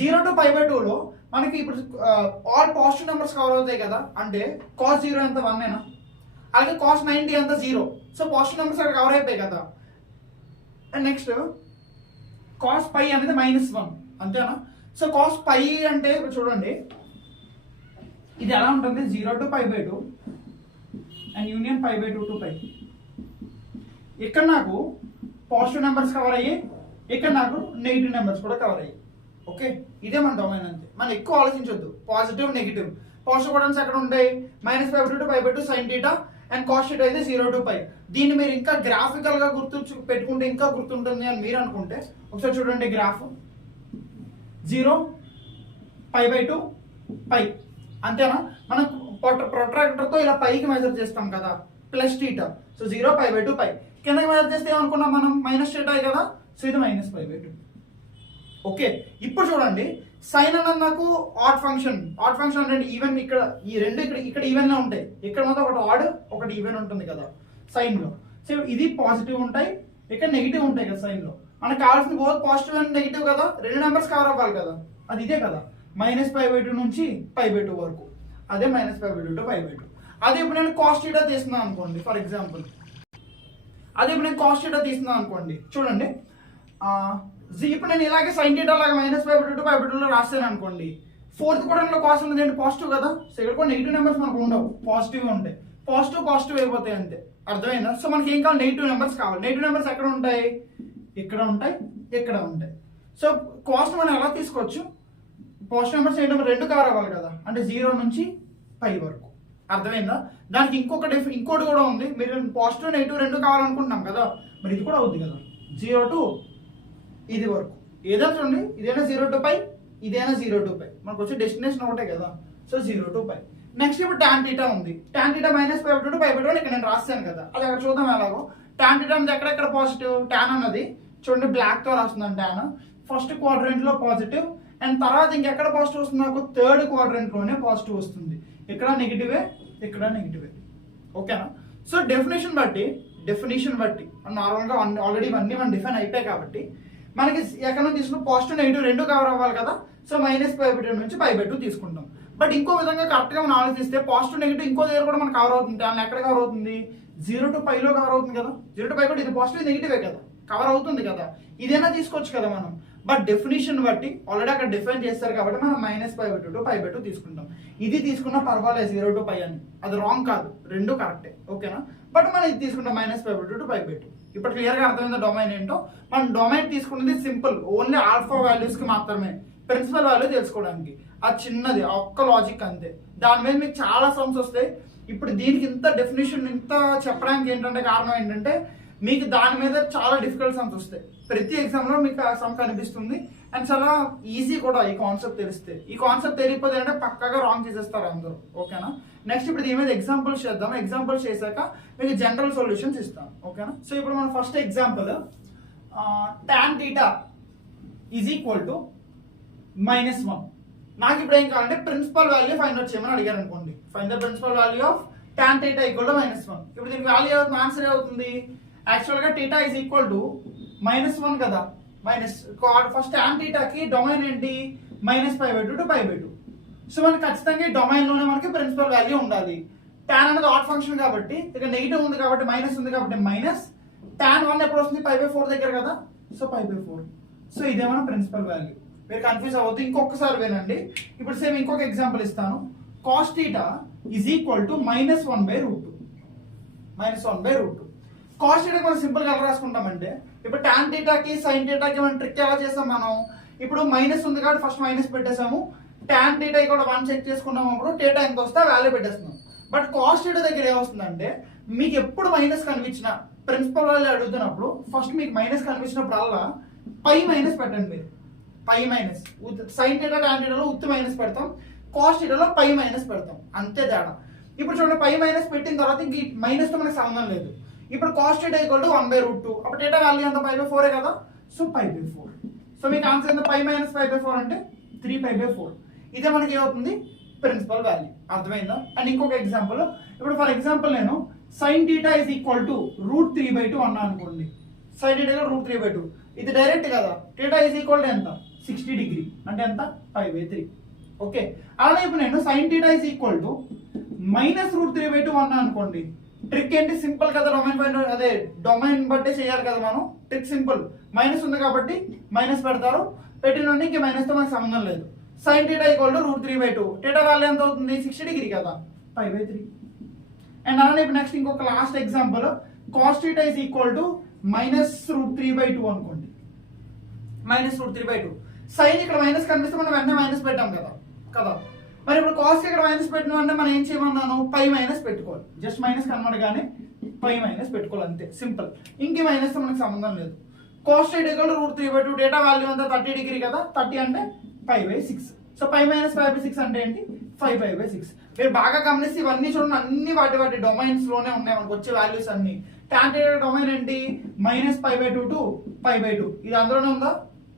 0 to π/2 లో మనకి ఇప్పుడు ఆల్ పాజిటివ్ నెంబర్స్ కవర్ అవుతాయి కదా, అంటే కాస్ 0 ఎంత 1 ఏనా. అలాగే కాస్ 90 ఎంత 0. సో పాజిటివ్ నెంబర్స్ అక్కడ కవర్ అయిపోయాయి కదా. అండ్ నెక్స్ట్ కాస్ π అనేది -1 అంతేనా. సో కాస్ π అంటే ఇప్పుడు చూడండి, ఇది ఎలా ఉంటుంది, 0 to π/2 అండ్ యూనియన్ π/2 to π. ఇక్కడ నాకు పాజిటివ్ నెంబర్స్ కవర్ అయ్యి, ఇక్కడ నాకు నెగిటివ్ నెంబర్స్ కూడా కవర్ అయ్యి. ఓకే, ఇదే మన డొమైన్ అంతే. మనం ఎక్కువ ఆలోచించొద్దు. పాజిటివ్ నెగిటివ్, పాజిటివ్ క్వాడ్రంట్స్ ఎక్కడ ఉంటాయి, -π/2 to π/2 sin θ అండ్ కాస్ θ అయితే 0 to π. దీన్ని మీరు ఇంకా గ్రాఫికల్ గా పెట్టుకుంటే ఇంకా గుర్తుంటుంది అని మీరు అనుకుంటే ఒకసారి చూడండి గ్రాఫ్. 0 π/2 π అంతేనా. మనం ప్రొట్రాక్టర్ తో ఇలా పైకి మెజర్ చేస్తాం కదా, +θ. సో 0 π/2 π. కిందకి మెజర్ చేస్తే ఏమనుకున్నాం మనం, -θ కదా. సో ఇది -π/2. ఓకే, ఇప్పుడు చూడండి, సైన్ అన్నది నాకు ఆడ్ ఫంక్షన్ అంటే ఈవెన్. ఇక్కడ ఈ రెండు ఇక్కడ ఈవెన్ లా ఉంటాయి, ఇక్కడ మాత్రం ఒకటి ఆడ్ ఒకటి ఈవెన్ ఉంటుంది కదా సైన్ లో. సో ఇది పాజిటివ్ ఉంటాయి, ఇక్కడ నెగిటివ్ ఉంటాయి కదా సైన్ లో. మనకు కావాల్సింది బోత్ పాజిటివ్ అండ్ నెగిటివ్ కదా, రెండు నెంబర్స్ కవర్ అవ్వాలి కదా, అది ఇదే కదా. -π/2 నుంచి π/2 వరకు, అదే -π/2 to π/2. అదే ఇప్పుడు నేను కాస్ θ తీసుకున్నాను అనుకోండి, ఫర్ ఎగ్జాంపుల్. అదే ఇప్పుడు నేను కాస్ θ తీసుకున్నాను అనుకోండి, చూడండి. ఇప్పుడు నేను ఇలాగే sin θ లాగా -π/2 to π/2 లో రాస్తాను అనుకోండి. ఫోర్త్ క్వాడ్రంట్ లో కాస్ అనేది పాజిటివ్ కదా. సో ఇక్కడ కూడా నెగిటివ్ నెంబర్స్ మనకు ఉండవు, పాజిటివ్ ఉంటాయి. పాజిటివ్ అయిపోతాయి అంతే, అర్థమైందా. సో మనకి ఏం కావాలి, నెగిటివ్ నెంబర్స్ కావాలి. నెగిటివ్ నెంబర్స్ ఎక్కడ ఉంటాయి, ఇక్కడ ఉంటాయి, ఇక్కడ ఉంటాయి. సో కాస్ట్ మనం ఎలా తీసుకోవచ్చు, పాజిటివ్ నెంబర్స్ రెండు కవర్ అవ్వాలి కదా, అంటే 0 నుంచి π వరకు, అర్థమైందా. దానికి ఇంకోటి కూడా ఉంది. మీరు పాజిటివ్ నెగిటివ్ రెండు కావాలనుకుంటున్నాం కదా, మరి ఇది కూడా అవుద్ది కదా, 0 to ఇది వరకు. ఏదైనా చూడండి, ఇదైనా 0 to π, ఇదైనా 0 to π. మనకు వచ్చే డెస్టినేషన్ ఒకటే కదా. So 0 to π. నెక్స్ట్ ఇప్పుడు టాన్ θ ఉంది. టాన్ θ -π/2 to π/2 ఇక్కడ నేను రాస్తాను కదా, అది అక్కడ చూద్దాం ఎలాగో. టాన్ θ అనేది ఎక్కడెక్కడ పాజిటివ్, టాన్ అన్నది చూడండి బ్లాక్ తో రాస్తున్నాను tan. ఫస్ట్ క్వాడ్రంట్ లో పాజిటివ్ అండ్ తర్వాత ఇంకెక్కడ పాజిటివ్ వస్తుంది, నాకు థర్డ్ క్వాడ్రంట్ లోనే పాజిటివ్ వస్తుంది. ఇక్కడ నెగిటివే, ఇక్కడ నెగిటివే. ఓకేనా? సో డెఫినేషన్ బట్టి నార్మల్గా ఆల్రెడీ ఇవన్నీ మనం డిఫైన్ అయిపోయాయి కాబట్టి మనకి ఎక్కడ నుంచి తీసుకున్న పాజిటివ్ నెగిటివ్ రెండు కవర్ అవ్వాలి కదా. సో -π/2 నుంచి π/2 తీసుకుంటాం. బట్ ఇంకో విధంగా కరెక్ట్గా మనం ఆలోచిస్తే పాజిటివ్ నెగిటివ్ ఇంకో దగ్గర కూడా మనకు కవర్ అవుతుంది. దాని ఎక్కడ కవర్ అవుతుంది, 0 to π లో కవర్ అవుతుంది కదా. 0 to π కూడా ఇది పాజిటివ్ నెగిటివే కదా, కవర్ అవుతుంది కదా. ఇదైనా తీసుకోవచ్చు కదా మనం. బట్ డెఫినేషన్ బట్టి ఆల్రెడీ అక్కడ డిఫైన్ చేస్తారు కాబట్టి మనం -π/2 to π/2 తీసుకుంటాం. ఇది తీసుకున్నా పర్వాలేదు 0 to π అని, అది రాంగ్ కాదు, రెండు కరెక్టే. ఓకేనా? బట్ మనం ఇది తీసుకుంటాం -π/2 to π/2. ఇప్పుడు క్లియర్గా అర్థమైంది డొమైన్ ఏంటో. మనం డొమైన్ తీసుకున్నది సింపుల్, ఓన్లీ ఆల్ఫా వాల్యూస్ కి మాత్రమే, ప్రిన్సిపల్ వాల్యూ తెలుసుకోవడానికి. అది చిన్నది, ఆ ఒక్క లాజిక్ అంతే. దాని మీద మీకు చాలా సమ్స్ వస్తాయి. ఇప్పుడు దీనికి ఇంత డెఫినేషన్ ఇంత చెప్పడానికి ఏంటంటే కారణం ఏంటంటే మీకు దాని మీద చాలా డిఫికల్ట్ సమ్స్ వస్తాయి. ప్రతి ఎగ్జామ్ లో మీకు ఆ సమ్ కనిపిస్తుంది అండ్ చాలా ఈజీ కూడా ఈ కాన్సెప్ట్ తెలిస్తే. ఈ కాన్సెప్ట్ తెలియకపోతే అంటే పక్కగా రాంగ్ చేసేస్తారు అందరూ. ఓకేనా? నెక్స్ట్ ఇప్పుడు దీని మీద ఎగ్జాంపుల్స్ చేద్దాం. ఎగ్జాంపుల్స్ చేశాక మీకు జనరల్ సొల్యూషన్స్ ఇస్తాను. ఓకేనా? సో ఇప్పుడు మన first example tan θ is equal to -1. నాకు ఇప్పుడు ఏం కావాలంటే ప్రిన్సిపల్ వాల్యూ ఫైండ్ అవుట్ చేయమని అడిగారు అనుకోండి. Find the principal value of tan θ equal to -1. ఇప్పుడు దీనికి వాల్యూ అవుతుంది, ఆన్సర్ ఏమవుతుంది, యాక్చువల్ గా θ ఈజ్ ఈక్వల్ టు -1 కదా. ఫస్ట్ tan θ కి డొమైన్ ఏంటి, -π/2 to π/2. సో మనకి ఖచ్చితంగా ఈ డొమైన్ లోనే మనకి ప్రిన్సిపల్ వాల్యూ ఉండాలి. tan అనేది ఆడ్ ఫంక్షన్ కాబట్టి ఇక నెగిటివ్ ఉంది కాబట్టి మైనస్ ఉంది కాబట్టి మైనస్. tan 1 ఎప్పుడు వస్తుంది, π/4 దగ్గర కదా. సో π/4. సో ఇదే మన ప్రిన్సిపల్ వాల్యూ. మీరు కన్ఫ్యూజ్ అవ్వద్దు, ఇంకొకసారి వినండి. ఇప్పుడు సేమ్ ఇంకొక ఎగ్జాంపుల్ ఇస్తాను. cos θ is equal to -1/√2. -1/√2. cos θ మనం సింపుల్ గా ఎలా రాసుకుంటామంటే, ఇప్పుడు tan θ కి sin θ కి మనం ట్రిక్ ఎలా చేస్తాం మనం, ఇప్పుడు మైనస్ ఉంది కాబట్టి ఫస్ట్ మైనస్ పెట్టేసాము. tan θ కూడా 1 చెక్ చేసుకున్నాము. అప్పుడు θ ఎంత వస్తే వాల్యూ పెట్టేస్తున్నాం. బట్ cos θ దగ్గర ఏమొస్తుందంటే, మీకు ఎప్పుడు మైనస్ కనిపించిన ప్రిన్సిపల్ వాల్యూ అడుగుతున్నప్పుడు ఫస్ట్ మీకు మైనస్ కనిపించినప్పుడల్లా పై మైనస్ పెట్టండి. మీరు పై మైనస్, సైన్ θ tan θ లో ఉత్తి మైనస్ పెడతాం, కాస్ θ లో పై మైనస్ పెడతాం, అంతే తేడా. ఇప్పుడు చూడండి పై మైనస్ పెట్టిన తర్వాత ఇంక మైనస్ తో మనకు సంబంధం లేదు. ఇప్పుడు కాస్ θ ఈక్వల్ టు 1/√2. అప్పుడు θ వాల్యూ ఎంత, π/4 కదా. సో π/4. సో మీకు ఆన్సర్ ఎంత, π - π/4 అంటే 3π/4. ఇదే మనకి ఏమవుతుంది, ప్రిన్సిపల్ వాల్యూ. అర్థమైందా? అండ్ ఇంకొక ఎగ్జాంపుల్, ఇప్పుడు ఫర్ ఎగ్జాంపుల్ నేను sin θ ఈజ్ ఈక్వల్ టు √3/2 అన్నా అనుకోండి. sin θ √3/2 ఇది డైరెక్ట్ కదా. θ ఈజ్ ఈక్వల్ టు ఎంత, 60 డిగ్రీ అంటే ఎంత, π/3. ఓకే, అలానే ఇప్పుడు నేను sin θ ఈజ్ ఈక్వల్ టు -√3/2 అన్నా అనుకోండి. ట్రిక్ ఏంటి, సింపుల్ కదా. డొమైన్ బట్టే చేయాలి కదా మనం. ట్రిక్ సింపుల్, మైనస్ ఉంది కాబట్టి మైనస్ పెడతారు, పెట్టిన ఇంక మైనస్ తో మనకు సంబంధం లేదు. sin θ equal to √3/2. θ వాల్యూ ఎంత అవుతుంది, 60 డిగ్రీ కదా, π/3. అండ్ అలానే ఇప్పుడు నెక్స్ట్ ఇంకొక last example, cos θ is equal to -√3/2 అనుకోండి. -√3/2. సైన్ ఇక్కడ మైనస్ కనిపిస్తే మనం వెంటనే మైనస్ పెట్టాం కదా. మరి ఇప్పుడు కాస్ ఇక్కడ మైనస్ పెట్టిన అంటే మనం ఏం చేయమన్నాను, పై మైనస్ పెట్టుకోవాలి. జస్ట్ మైనస్ కనబడగానే పై మైనస్ పెట్టుకోవాలి, అంతే సింపుల్. ఇంక మైనస్ తో మనకు సంబంధం లేదు. Cos θ equal to √3/2. Data value అంతా 30 డిగ్రీ కదా. 30 అంటే π/6. సో పై - π/6 అంటే ఏంటి, 5π/6. మీరు బాగా గమనిస్తే ఇవన్నీ చూడండి, అన్ని వాటి డొమైన్స్ లోనే ఉన్నాయి మనకు వచ్చే వాల్యూస్ అన్ని. tan θ డొమైన్ ఏంటి, -π/2 to π/2. ఇది అందులోనే ఉందా,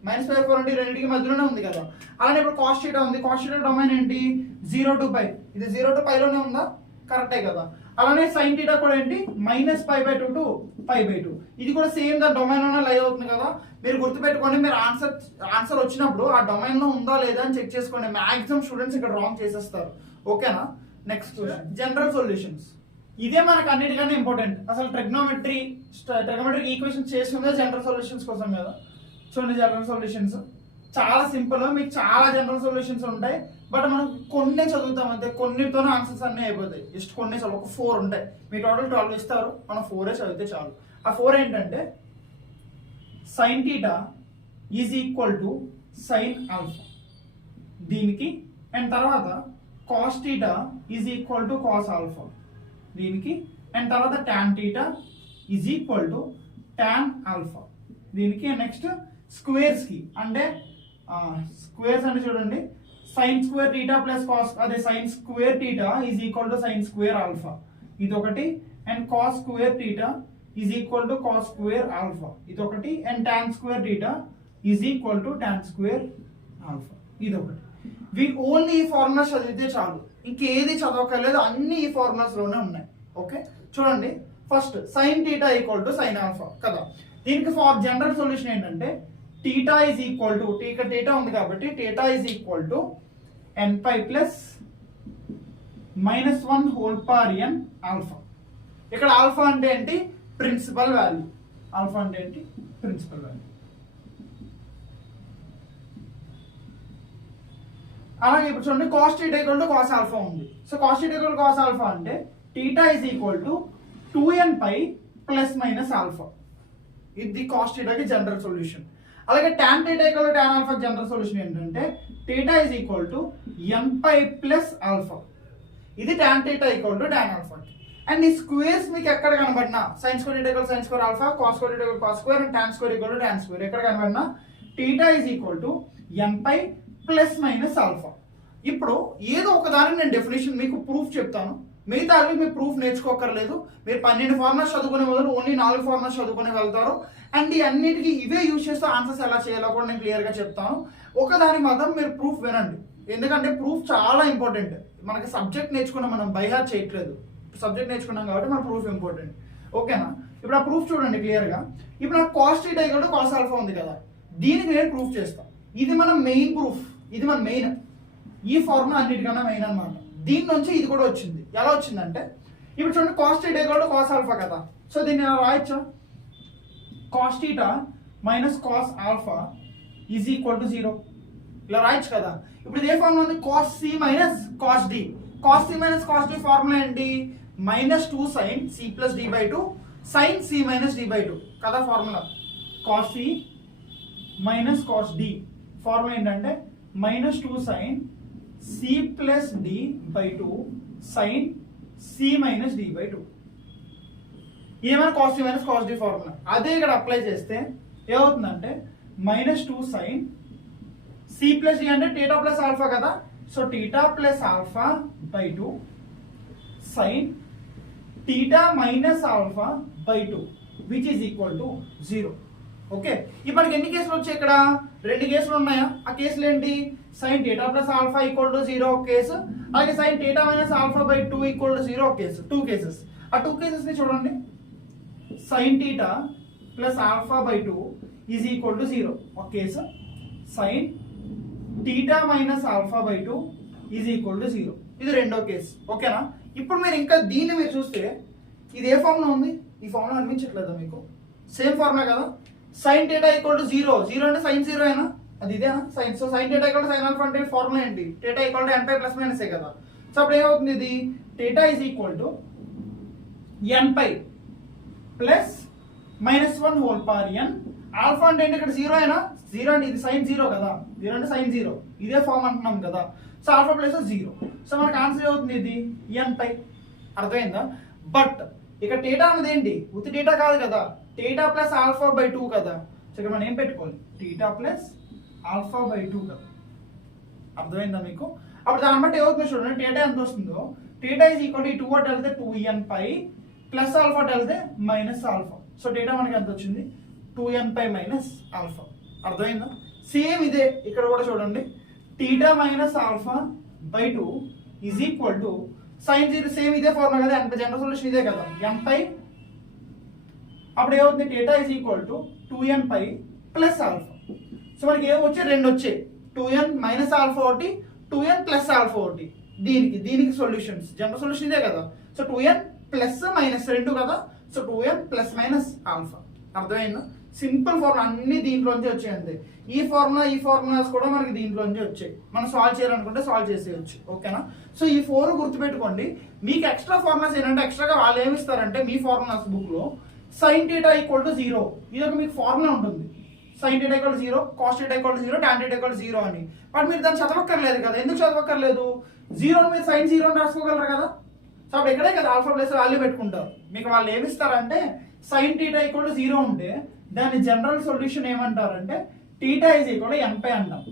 -π/4 అంటే రెండింటికి మధ్యలోనే ఉంది కదా. అలానే ఇప్పుడు cos θ ఉంది. cos θ డొమైన్ ఏంటి, 0 to π. ఇది 0 to π లోనే ఉందా, కరెక్టే కదా. అలానే sin θ కూడా ఏంటి, -π/2 to π/2. ఇది కూడా సేమ్ దా డొమైన్ లోనే లైవ్ అవుతుంది కదా. మీరు గుర్తుపెట్టుకోండి, మీరు ఆన్సర్ వచ్చినప్పుడు ఆ డొమైన్ లో ఉందా లేదా అని చెక్ చేసుకోండి. మాక్సిమం స్టూడెంట్స్ ఇక్కడ రాంగ్ చేసేస్తారు. ఓకేనా? Next general solutions. ఇదే మనకు అన్నిటికన్నా ఇంపార్టెంట్. అసలు ట్రిగ్నోమెట్రీ ఈక్వేషన్స్ చేసుకుందే జనరల్ సొల్యూషన్స్ కోసం కదా. చూడండి జనరల్ సొల్యూషన్స్ చాలా సింపుల్, మీకు చాలా జనరల్ సొల్యూషన్స్ ఉంటాయి. బట్ మనం కొన్ని చదువుతాం అంతే, కొన్నితోనే ఆన్సర్స్ అన్నీ అయిపోతాయి. జస్ట్ కొన్ని చదువు, ఒక 4 ఉంటాయి. మీ టోటల్ 12 ఇస్తారు, మనం 4 చదివితే చాలు. ఆ 4 ఏంటంటే, sin θ is equal to sin alpha దీనికి, అండ్ తర్వాత cos θ is equal to cos alpha దీనికి, అండ్ తర్వాత tan θ is equal to tan alpha దీనికి. నెక్స్ట్ స్క్వేర్స్ కి అంటే స్క్వేర్స్ అంటే చూడండి, sin స్క్వేర్ θ ప్లస్ కాస్, అదే sin square θ is equal to sin square alpha ఇది ఒకటి, and cos square θ is equal to cos square alpha ఇది ఒకటి, and tan square theta is equal to tan square alpha ఇది ఒకటి. Only ఈ formulas చదివితే చాలు, ఇంకేది చదవక్కర్లేదు, అన్ని ఈ ఫార్ములాస్ లోనే ఉన్నాయి. ఓకే చూడండి, first sine theta equal to sine alpha కదా. దీనికి జనరల్ సొల్యూషన్ ఏంటంటే theta is equal to theta ఉంది కాబట్టి theta is equal to n pi plus -1 whole power n alpha. ఇక్కడ ఆల్ఫా అంటే ఏంటి? Principal value. ఆల్ఫా అంటే ఏంటి? Principal value. అలాగే ఇప్పుడు చూడండి, cos theta equal to cos alpha ఉంది. So cos theta equal to cos alpha అంటే theta is equal to 2n pi plus minus alpha. ఇది కాస్ టీటాకి జనరల్ సొల్యూషన్. అలాగే tan theta equal to tan alpha general solution ఏంటంటే theta is equal to n pi plus alpha. ఇది tan theta equal to tan alpha. And ఈ squares మీకు ఎక్కడ కనబడినా sine square theta equal sine square alpha, cos square theta equal cos square, and tan square equal to tan square ఎక్కడ కనబడినా theta is equal to n pi plus minus alpha. ఇప్పుడు ఏదో ఒక దానికి నేను డెఫినేషన్ మీకు ప్రూఫ్ చెప్తాను, మిగతా మీరు ప్రూఫ్ నేర్చుకోకర్లేదు. మీరు 12 ఫార్ములాస్ చదువుకునే బదులు ఓన్లీ 4 ఫార్ములాస్ చదువుకుని వెళ్తారు. అండ్ ఈ అన్నిటికీ ఇవే యూజ్ చేస్తూ ఆన్సర్స్ ఎలా చేయాలో కూడా నేను క్లియర్గా చెప్తాను. ఒకదానికి మాత్రం మీరు ప్రూఫ్ వినండి, ఎందుకంటే ప్రూఫ్ చాలా ఇంపార్టెంట్. మనకి సబ్జెక్ట్ నేర్చుకున్నాం, మనం బై హార్ట్ చేయట్లేదు, సబ్జెక్ట్ నేర్చుకున్నాం కాబట్టి మన ప్రూఫ్ ఇంపార్టెంట్. ఓకేనా? ఇప్పుడు ఆ ప్రూఫ్ చూడండి క్లియర్గా. ఇప్పుడు నాకు cos theta equal to cos alpha ఉంది కదా, దీనికి నేను ప్రూఫ్ చేస్తాను. ఇది మన మెయిన్ ప్రూఫ్, ఇది మన మెయిన్. ఈ ఫార్ములా అన్నిటికన్నా మెయిన్ అనమాట. దీని నుంచి ఇది కూడా వచ్చింది. ఎలా వచ్చిందంటే ఇప్పుడు చూడండి, cos theta equal to cos alpha కదా. సో దీన్ని ఇలా రాయొచ్చా? Cos theta minus cos alpha is equal to 0 ఇలా రాయొచ్చు కదా. ఇప్పుడు ఇదే ఫార్ములా ఉంది, cos C minus cos D. Cos C minus cos D formula ఏంటి? -2 sine C plus D by 2 sine C minus D by 2 కదా formula. Cos C minus cos D formula ఏంటంటే -2 sine C plus D by 2 sine C minus D by 2. ఏమైనా cos C minus cos D formula. అదే ఇక్కడ apply చేస్తే ఏమవుతుందంటే -2 sine C plus D అంటే theta plus alpha కదా. So theta plus alpha by 2 sine theta minus alpha by 2 which is equal to 0. Okay, ఇప్పటికి ఎన్ని కేసులు వచ్చాయి? ఇక్కడ 2 కేసులు ఉన్నాయా? ఆ కేసులు ఏంటి? Sine theta plus alpha equal to 0 ఒక కేసు, అలాగే sign theta minus alpha by 2 equal to 0 ఒక కేసు. 2 కేసెస్. ఆ 2 కేసెస్ ని చూడండి. Sine theta plus alpha by 2 is equal to 0 ఒక case, sign theta minus alpha by 2 is equal to 0 ఇది రెండో case. ఓకేనా? ఇప్పుడు మీరు ఇంకా దీన్ని మీరు చూస్తే ఇది ఏ ఫార్ములా ఉంది? ఈ ఫార్ములా అనిపించట్లేదా మీకు? సేమ్ ఫార్ములా కదా. సైన్ టీటా ఈక్వల్ టు 0 అంటే సైన్ 0 అయినా అది ఇదేనా sine. So sine theta equal to sine alpha అంటే ఫార్ములా ఏంటి? Theta equal to n pi plus minus A కదా. సో అప్పుడు ఏమవుతుంది? ఇది theta is equal to n pi plus -1 whole power n. Alpha అంటే ఏంటి? ఇక్కడ 0 అయినా 0 అంటే ఇది సైన్ 0 కదా, 0 అంటే సైన్ 0 ఇదే ఫార్మ్ అంటున్నాం కదా. So alpha plus 0. సో మనకు ఆన్సర్ ఏమవుతుంది? ఇది n పై. అర్థమైందా? బట్ ఇక టీటా అనేది ఏంటి? ఉత్తి టీటా కాదు కదా, టీటా ప్లస్ ఆల్ఫా బై 2 కదా. సో ఇక్కడ మనం ఏం పెట్టుకోవాలి? టీటా ప్లస్ ఆల్ఫా బై 2 కదా. అర్థమైందా మీకు? అప్పుడు దాన్ని బట్టి ఏమవుతుంది చూడండి, టీటా ఎంత వస్తుందో టీటా ఈజ్ ఈక్వల్ టు 2 అటు వెళ్తే 2n పై ప్లస్ ఆల్ఫా అటు వెళ్తే మైనస్ ఆల్ఫా. సో టీటా మనకి ఎంత వచ్చింది? 2n pi minus alpha. అర్థమైందా? సేమ్ ఇదే ఇక్కడ కూడా చూడండి, theta minus alpha by 2 is equal to sine 0. Same ఇదే ఫార్ములా కదా, ఎంత జనరల్ సొల్యూషన్ ఇదే కదా, n పై. అప్పుడు ఏమవుతుంది? Theta is equal to 2n pi plus alpha. So మనకి ఏం వచ్చాయి? 2 వచ్చాయి, 2n మైనస్ ఆల్ఫా ఒకటి, 2n ప్లస్ ఆల్ఫా ఒకటి. దీనికి సొల్యూషన్స్ జనరల్ సొల్యూషన్ ఇదే కదా. సో 2n ప్లస్ మైనస్ 2 కదా. So 2n plus minus alpha. అర్థమైందా? సింపుల్ ఫార్ములా అన్ని దీంట్లోంచి వచ్చాయి అంతే. ఈ ఫార్ములాస్ కూడా మనకి దీంట్లోంచి వచ్చాయి. మనం సాల్వ్ చేయాలనుకుంటే సాల్వ్ చేసేయచ్చు. ఓకేనా? సో ఈ 4 గుర్తుపెట్టుకోండి. మీకు ఎక్స్ట్రా ఫార్ములాస్ ఏంటంటే ఎక్స్ట్రాగా వాళ్ళు ఏమి ఇస్తారంటే మీ ఫార్ములాస్ బుక్ లో సైన్ టీటా ఈక్వల్ టు 0 ఇది ఒక మీకు ఫార్ములా ఉంటుంది. Sign theta equal to 0, cos theta equal to 0, tan theta equal to 0 అని. బట్ మీరు దాన్ని చదవక్కర్లేదు కదా. ఎందుకు చదవక్కర్లేదు? 0 మీరు సైన్ 0 అని రాసుకోగలరు కదా. సో అప్పుడు ఇక్కడే కదా ఆల్ఫా ప్లస్ వాల్యూ పెట్టుకుంటారు. మీకు వాళ్ళు ఏమి ఇస్తారంటే సైన్ టీటా ఈక్వల్ టు 0 ఉంటే దాని జనరల్ సొల్యూషన్ ఏమంటారంటే theta is equal to n పై అంటాం.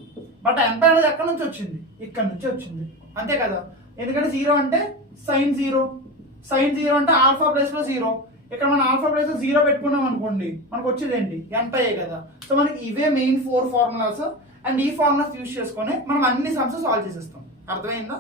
బట్ n పై అనేది ఎక్కడి నుంచి వచ్చింది? ఇక్కడ నుంచి వచ్చింది, అంతే కదా. ఎందుకంటే 0 అంటే సైన్ 0, సైన్ 0 అంటే ఆల్ఫా ప్లస్ లో 0. ఇక్కడ మనం ఆల్ఫా ప్లేస్ 0 పెట్టుకున్నాం అనుకోండి, మనకు వచ్చేది ఏంటి ఎన్పైఏ కదా. సో మనకి ఇవే మెయిన్ 4 ఫార్ములాస్, అండ్ ఈ ఫార్ములాస్ యూజ్ చేసుకొని మనం అన్ని సమ్స్ సాల్వ్ చేసేస్తాం. అర్థమైందా?